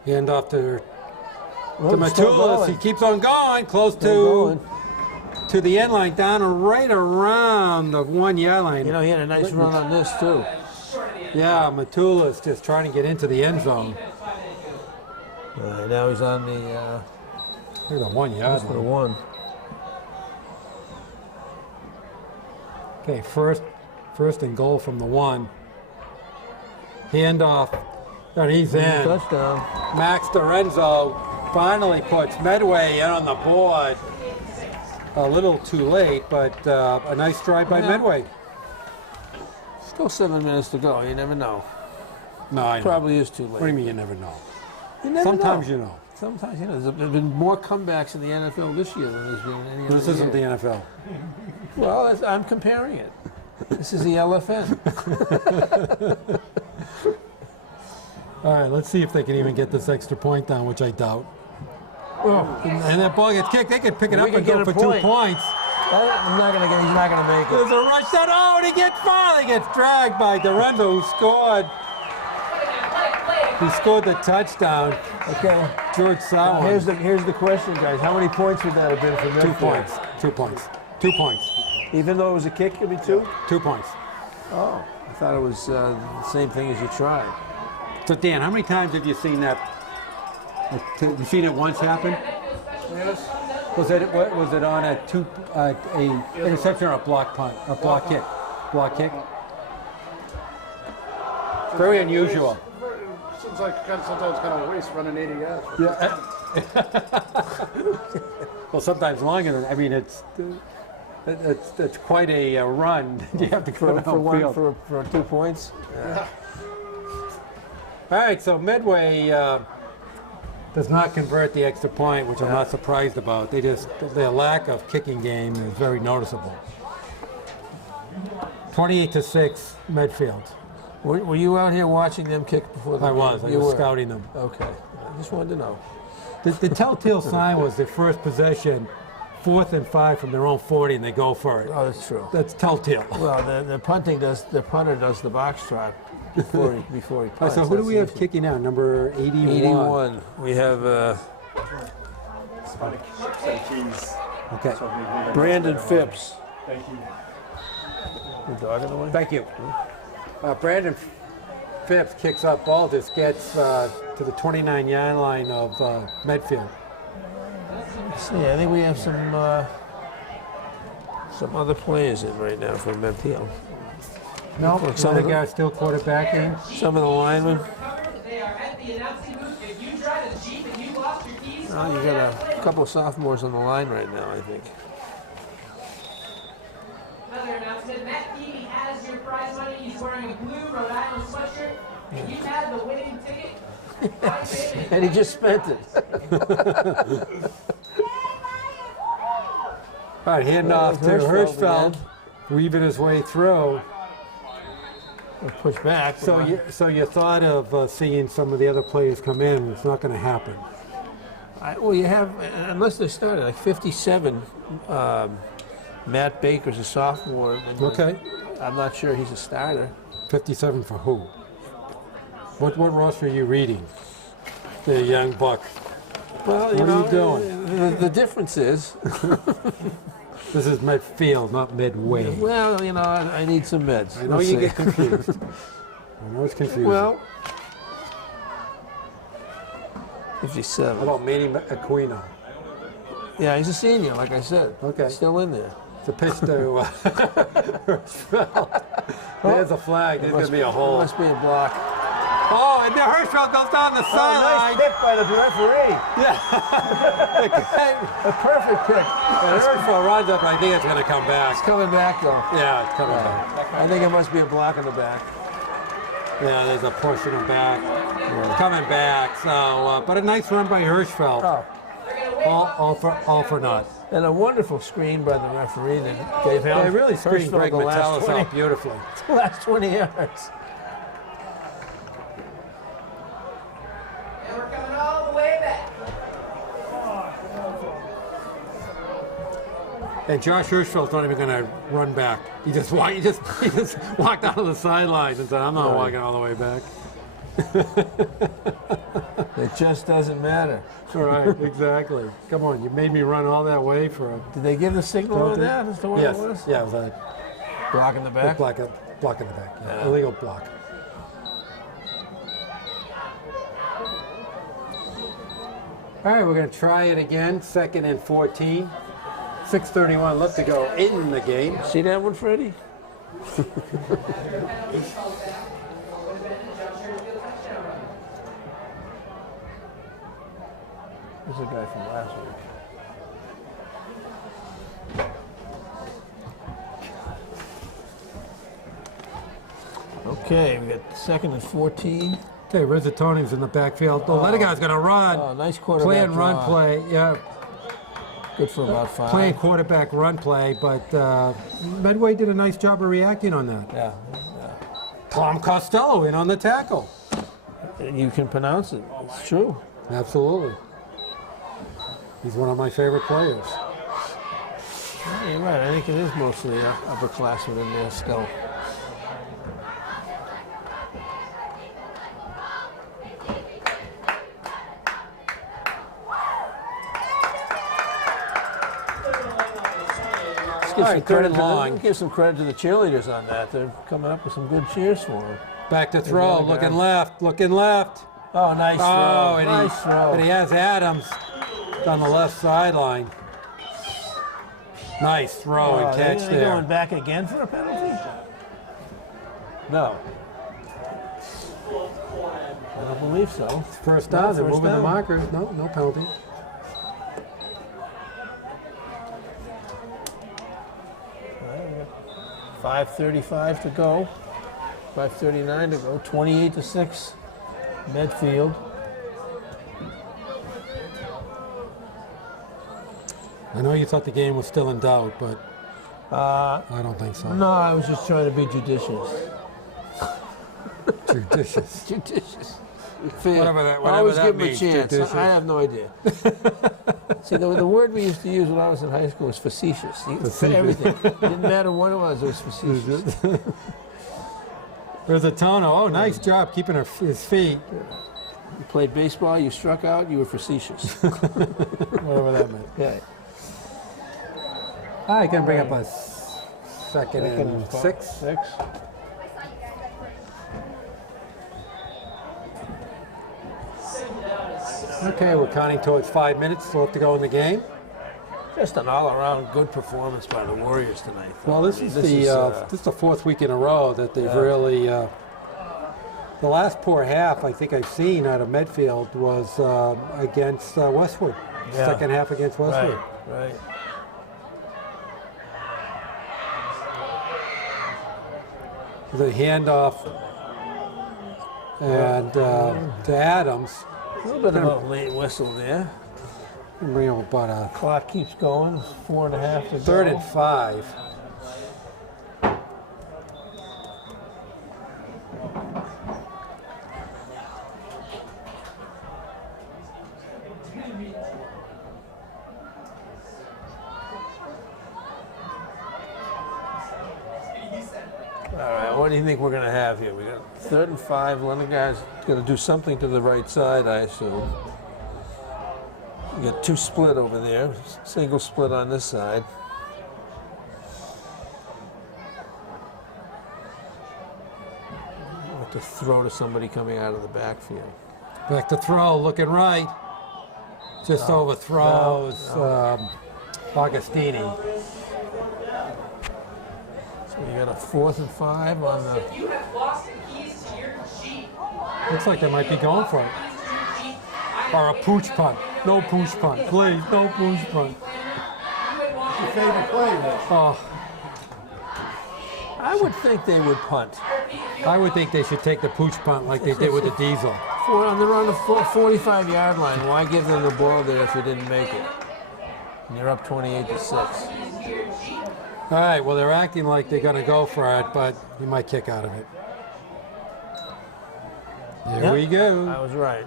Hand off to Matulis. He keeps on going, close to the end line, down and right around the 1 yard line. He had a nice run on this too. Yeah, Matulis just trying to get into the end zone. Now he's on the. Here's a 1 yard For the line. one. Okay, first and goal from the 1. Hand off. And he's in. Touchdown. Max Dorenzo finally puts Medway in on the board. A little too late, but a nice drive by Medway. Still 7 minutes to go. You never know. No, I know. Probably is too late. What do you mean you never know? You never Sometimes know. you know. Sometimes you know. There's been more comebacks in the NFL this year than there's been in any other This isn't the year. NFL. Well, I'm comparing it. This is the LFN. All right, let's see if they can even get this extra point down, which I doubt. And that ball gets kicked. They could pick it up and go for 2 points. He's not gonna make it. There's a rush down. Oh, and he finally gets dragged by Dorenzo, who scored. He scored the touchdown. Okay. George Sauer. Here's the question, guys. How many points would that have been for Medfield? 2 points. 2 points. 2 points. Even though it was a kick, it would be 2? 2 points. Oh, I thought it was the same thing as you tried. So Dan, how many times have you seen that? You seen it once happen? Yes. Was it on a interception or a block punt, a block kick? Block kick. Very unusual. Seems like sometimes kind of a waste running 80 yards. Yeah. Well, sometimes longer. I mean, it's quite a run. You have to go downfield for 2 points. Yeah. All right, so Medway does not convert the extra point, which I'm not surprised about. Their lack of kicking game is very noticeable. 28-6, Medfield. Were you out here watching them kick before the I game? was. I was scouting them. Okay. I just wanted to know. The telltale sign was their first possession, 4th and 5 from their own 40, and they go for it. Oh, that's true. That's telltale. Well, the punter does the box trot before he punts. So who do we have kicking out? Number 81. 81. We have. It's funny. Keys Okay. So we leave it. Brandon Phipps. Thank you. The dog in the way? Thank you. Brandon Phipps kicks up ball, just gets to the 29-yard line of Medfield. See, I think we have some other players in right now for Medfield. No, Some some of of the them- guys still quarterbacking. Some of the linemen. They are at the announcing booth. If you drive a Jeep and you lost your keys, Oh, you got a couple of sophomores on the line right now, I think. another announcement. Matt Phoebe has your prize money. He's wearing a blue Rhode Island sweatshirt. If you had the winning ticket, buy it. And he just spent it. All right, handing off to Hirschfeld Hirschfeld, weaving his way through. Push back. So you thought of seeing some of the other players come in. It's not going to happen. Well, you have, unless they started, like 57. Matt Baker's a sophomore. And Okay. I'm not sure he's a starter. 57 for who? What roster are you reading? The young buck. Well, What are you doing? The difference is, This is Medfield, not Medway. well, I need some meds. I know Let's you see. get confused. I know it's confusing. Well, How 57. about Manny Aquino? Yeah, he's a senior, like I said. Okay. He's still in there. It's a pitch to Hirschfeld. There's a flag. There's going to be a hole. Must be a block. Oh, and then Hirschfeld goes down the sideline. pick by the referee. A perfect pick. And Hirschfeld runs up. I think it's going to come It's back. coming back, though. Yeah, it's coming back. I think it must be a block in the back. Yeah, there's a push in the back. Coming back. So, but a nice run by Hirschfeld. Oh, All for naught. and a wonderful screen by the referee that gave him. They really screened Hirschfeld Greg the last Metellus 20 out beautifully. the last 20 yards. And we're coming all the way back. And Josh Hirschfeld's not even going to run back. He just walked out of the sidelines and said, "I'm not walking all the way back." It just doesn't matter. Right, exactly. Come on, you made me run all that way for a Did they give the signal on that? Is that what yes, it was? yeah, it was a Block in the back? block in the back, yeah. Illegal block. All right, we're going to try it again. 2nd and 14. 6:31 left to go in the game. See that one, Freddie? There's a guy from last week. Okay, we got 2nd and 14. Okay, Rizzatoni's in the backfield. The other guy's going to run. Oh, nice quarterback Playing run draw. play, yeah. Good for about 5. Playing quarterback run play, but Medway did a nice job of reacting on that. Yeah. Tom Costello in on the tackle. You can pronounce it. It's true. Absolutely. He's one of my favorite players. Yeah, you're right. I think it is mostly upperclassmen in there still. Give some, right, credit third to long. give some credit to the cheerleaders on that. They're coming up with some good cheers for him. Back to throw, other guy. looking left. Oh, nice throw. Oh, and nice throw. he has Adams on the left sideline. Nice throw and catch They going there. back again for a penalty? No. I don't believe so. First down, they're First moving the down. markers. No penalty. All right, we got 5:35 to go. 5:39 to go. 28-6. Medfield. I know you thought the game was still in doubt, but I don't think so. No, I was just trying to be judicious. Judicious. Judicious. Fair. Whatever Always that give him a means, chance. judicious. I have no idea. See, the word we used to use when I was in high school was facetious. For everything. Didn't matter what it was facetious. There's a Tono. Oh, nice job keeping his feet. You played baseball, you struck out, you were facetious. Whatever that meant. Yeah. I can bring up a second and 6. 6. Okay, we're counting towards 5 minutes left to go in the game. Just an all-around good performance by the Warriors tonight. Well, this is the fourth week in a row that they've really. The last poor half I think I've seen out of Medfield was against Westwood. Yeah. Second half against Westwood. Right. The handoff and to Adams. A little bit of a late whistle there. Bring up about a Clock keeps going. 4.5 to go. 3rd and 5. All right, what do you think we're going to have here? We got 3rd and 5. Lenegard's going to do something to the right side, I assume. You got 2 split over there, single split on this side. Have to throw to somebody coming out of the backfield. Back to throw, looking right. Just overthrows Augustini. So you got a 4th and 5 on the. You have lost the keys to your Jeep. Looks like they might be going for it. Or a pooch punt. No pooch punt, please. No pooch punt. Your favorite play, Rich? Oh, I would think they would punt. I would think they should take the pooch punt like they did with the diesel. They're on the 45-yard line. Why give them the ball there if you didn't make it? And you're up 28-6. All right, well, they're acting like they're going to go for it, but you might kick out of it. There we go. I was right.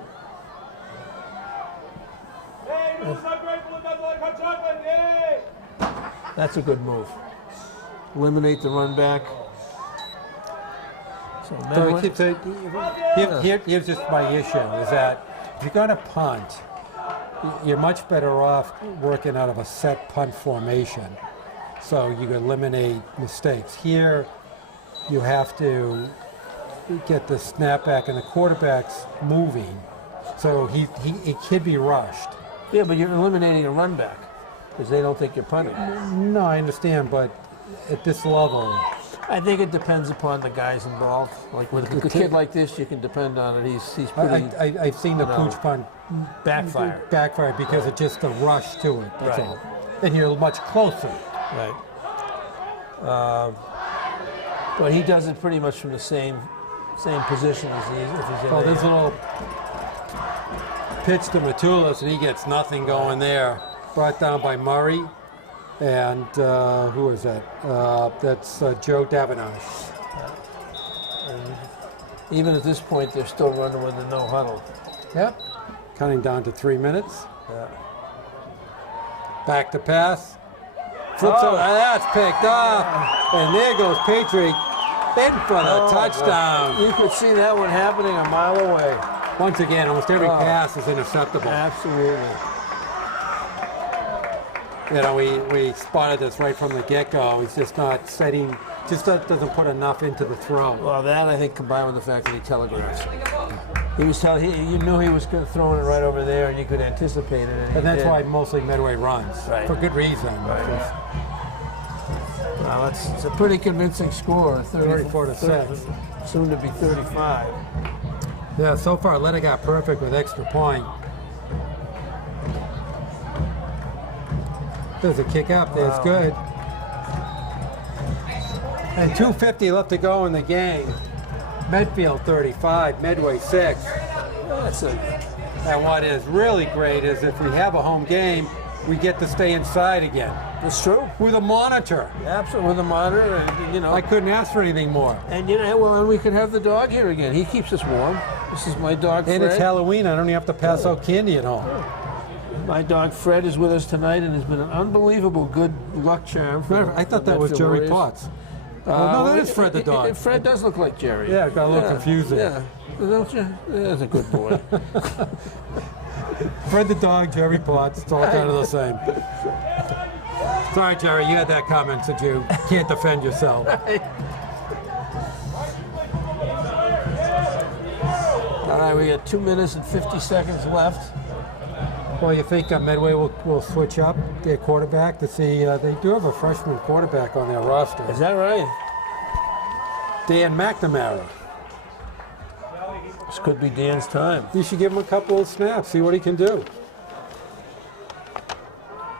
That's a good move. Eliminate the run back. So Here's just my issue, is that if you're going to punt, you're much better off working out of a set punt formation so you can eliminate mistakes. Here, you have to get the snapback and the quarterback's moving, so it could be rushed. Yeah, but you're eliminating a run back because they don't think you're punting. No, I understand, but at this level, I think it depends upon the guys involved. Like with a kid like this, you can depend on it. He's pretty. I've seen the pooch punt backfire because it's just a rush to it. That's Right. all, and you're much closer. Right. But he does it pretty much from the same position as if he's in Well, a- there's a little pitch to Matulis, and he gets nothing going there. Brought down by Murray, and who is that? That's Joe Davinash. Even at this point, they're still running with the no huddle. Yep. Counting down to 3 minutes. Back to pass. Flips over. That's picked off. And there goes Patrick in for the touchdown. You could see that one happening a mile away. Once again, almost every pass is interceptable. Absolutely. You know, we spotted this right from the get-go. He's just not setting, just doesn't put enough into the throw. Well, that I think combined with the fact that he telegraphs. You knew he was throwing it right over there, and you could anticipate it. And that's why mostly Medway runs, Right. for good reason. Well, it's a pretty convincing score. 34-6. Soon to be 35. Yeah, so far Letta got perfect with extra point. There's a kick up, that's good. And 2:50 left to go in the game. Medfield 35, Medway 6. That's it. And what is really great is if we have a home game, we get to stay inside again. That's true. With a monitor. Absolutely, with a monitor, and I couldn't ask for anything more. And and we could have the dog here again. He keeps us warm. This is my dog Fred. And it's Halloween, I don't even have to pass out candy at home. My dog Fred is with us tonight and has been an unbelievable good luck charm. I thought that was Medfield Jerry Warriors. Potts. No, that is Fred the dog. Fred does look like Jerry. Yeah, it got a little confusing. Yeah, don't you? That's a good boy. Fred the dog, Jerry Potts, it's all kind of the same. Sorry, Jerry, you had that comment that you can't defend yourself. All right, we got 2 minutes and 50 seconds left. Well, you think Medway will switch up their quarterback to see? They do have a freshman quarterback on their roster. Is that right? Dan McNamara. This could be Dan's time. You should give him a couple of snaps, see what he can do.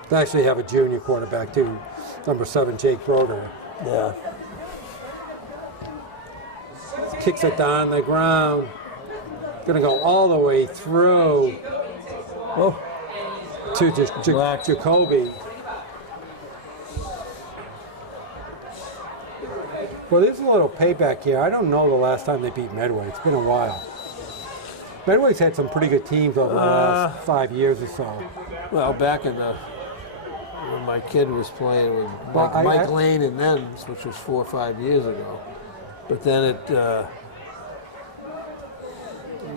They actually have a junior quarterback too, number 7, Jake Broder. Yeah. Kicks it down the ground. Gonna go all the way through to Jacoby. Well, there's a little payback here. I don't know the last time they beat Medway. It's been a while. Medway's had some pretty good teams over the last 5 years or so. Well, back in the when my kid was playing with Mike Lane and Nens, which was 4 or 5 years ago. But then it.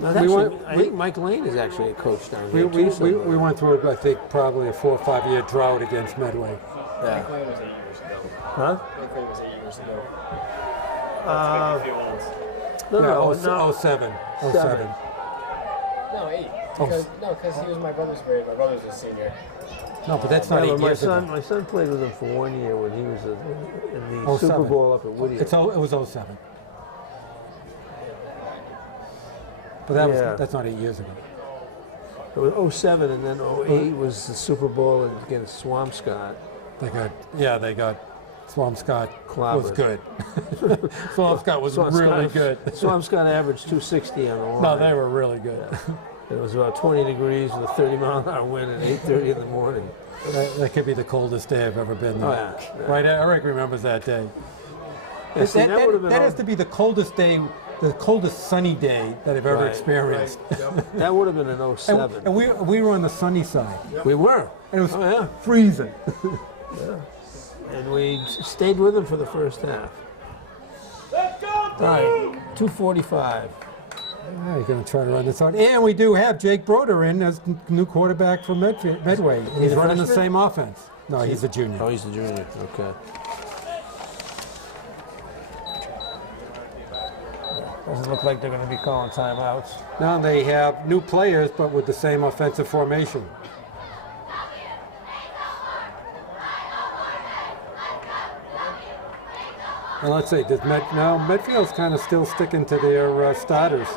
I think Mike Lane is actually a coach down here. We went through, I think, probably a 4 or 5 year drought against Medway. Yeah. Medway was 8 years ago. Huh? Medway was 8 years ago. No, 07. No, 8. Because he was my brother's grade. My brother's a senior. No, but that's not 8 years ago. My son played with him for 1 year when he was in the 07. Super Bowl up at Whittier. It was 07. But that's not 8 years ago. It was 07, and then 08 was the Super Bowl against Swampscott. They got Swampscott was Clobbered. good. Swampscott was really good. Swampscott averaged 260 on the line. No, they were really good. It was about 20 degrees with a 30-mile-an-hour wind at 8:30 in the morning. That could be the coldest day I've ever been there. Oh, yeah. Right, Eric remembers that day. Yeah, see, that would have been that has to be the coldest day, the coldest sunny day that I've ever experienced. That would have been in 07. And we were on the sunny side. We were. And it was freezing. And we stayed with them for the first half. All right, 2:45. You're going to try to run this out. And we do have Jake Broder in as new quarterback for Medway. He's a running the freshman? same offense. No, he's a junior. Oh, he's a junior. Okay. Doesn't look like they're going to be calling timeouts. Now they have new players, but with the same offensive formation. And let's see, Medfield's kind of still sticking to their starters.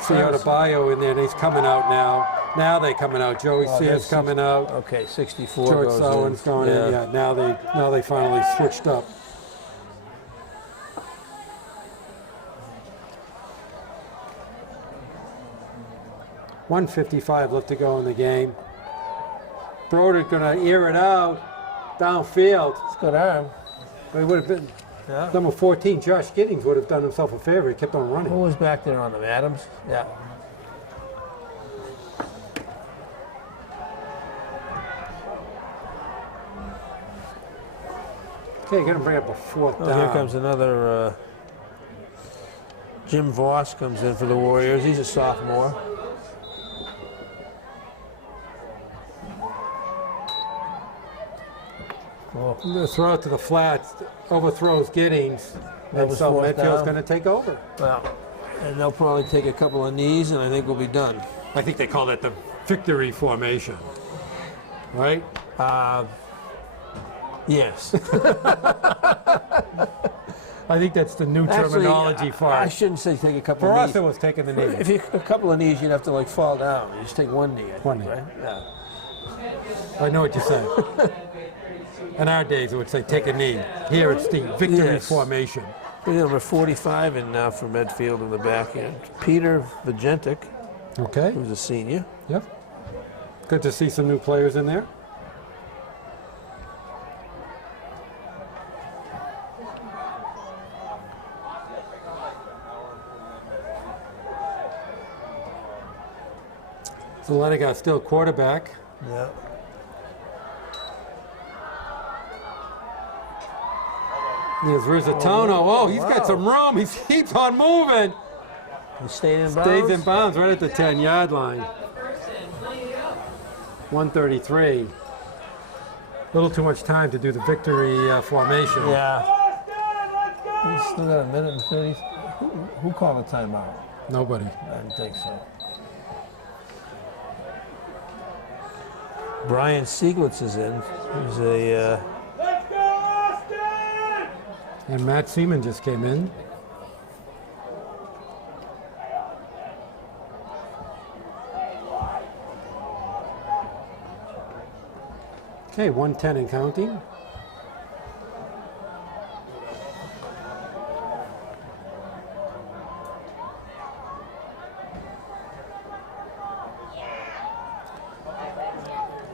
See Adebayo in there, and he's coming out now. Now they're coming out. Joey Sears coming out. Okay, 64 George goes Sullivan's in. going in. Yeah, now they finally switched up. .155 left to go in the game. Broder's going to air it out downfield. It's good arm. It would have been number 14, Josh Giddings, would have done himself a favor. He kept on running. Who was back there on them? Adams? Yeah. Okay, you're going to bring up a fourth down. Here comes another. Jim Voss comes in for the Warriors. He's a sophomore. The throw it to the flats, overthrows Giddings, That and was so fourth Medfield's down. going to take over. Well, and they'll probably take a couple of knees, and I think we'll be done. I think they call that the victory formation, right? Yes. I think that's the new terminology for I it. shouldn't say take a couple For of us, knees. it was taking the knee. If you a couple of knees, you'd have to like fall down. You just take one knee. I think, One knee. Right? Yeah. I know what you're saying. In our days, it would say take a knee. Here, it's the victory Yes. formation. We got number 45 in now for Medfield in the back end. Peter Vajentic, Okay. who's a senior. Yep. Good to see some new players in there. Zaletiga still quarterback. Yeah. There's Rizzatono. Oh, he's got some room. He keeps on moving. He stayed in bounds. Stays in bounds right at the 10-yard line. 133. little too much time to do the victory formation. Yeah. We still got a minute and 30. Who called a timeout? Nobody. I didn't think so. Brian Sieglitz is in. He's a And Matt Seaman just came in. Okay, 110 and counting.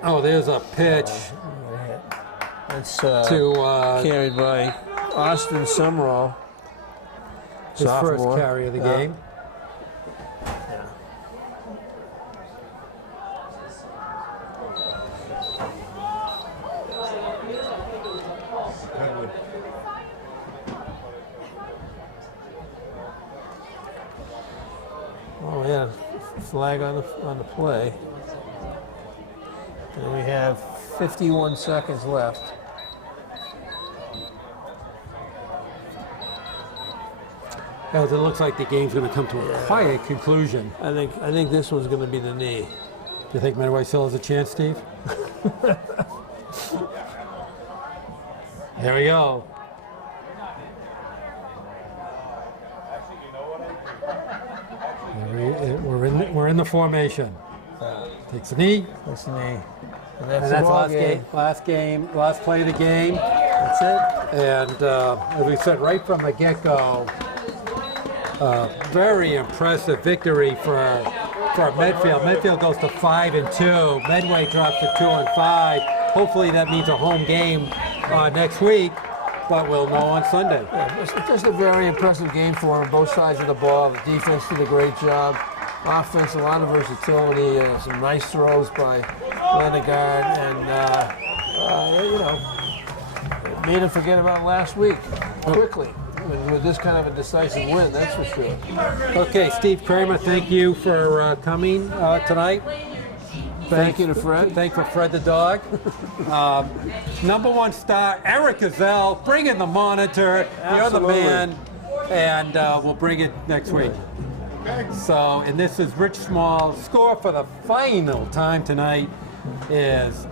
Oh, there's a pitch that's to carried by Austin Summerall, his first sophomore. carry of the game. Oh, yeah, flag on the play. And we have 51 seconds left. As it looks like the game's going to come to a quiet conclusion. I think this one's going to be the knee. Do you think Medway still has a chance, Steve? There we go. We're in the formation. Takes a knee. That's the knee. And And that's that's the ball last game. last play of the game. That's it. And as we said right from the get-go, very impressive victory for Medfield. Medfield goes to 5-2. Medway drops to 2-5. Hopefully that means a home game next week, but we'll know on Sunday. Yeah, it's just a very impressive game for them, both sides of the ball. The defense did a great job. Offense, a lot of versatility, some nice throws by Lenegard, and it made him forget about last week quickly with this kind of a decisive win, that's for sure. Okay, Steve Kramer, thank you for coming tonight. Thank you to Fred. Thank for Fred the dog. Number one star, Eric Gazelle, bring in the monitor. Absolutely. You're the man, and we'll bring it next week. So, and this is Rich Small. Score for the final time tonight is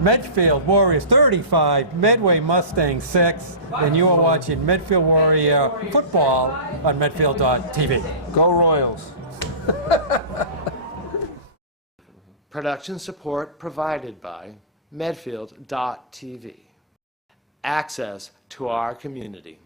Medfield Warriors 35, Medway Mustangs 6, and you are watching Medfield Warrior football on Medfield.tv. Go Royals. Production support provided by Medfield.tv. Access to our community.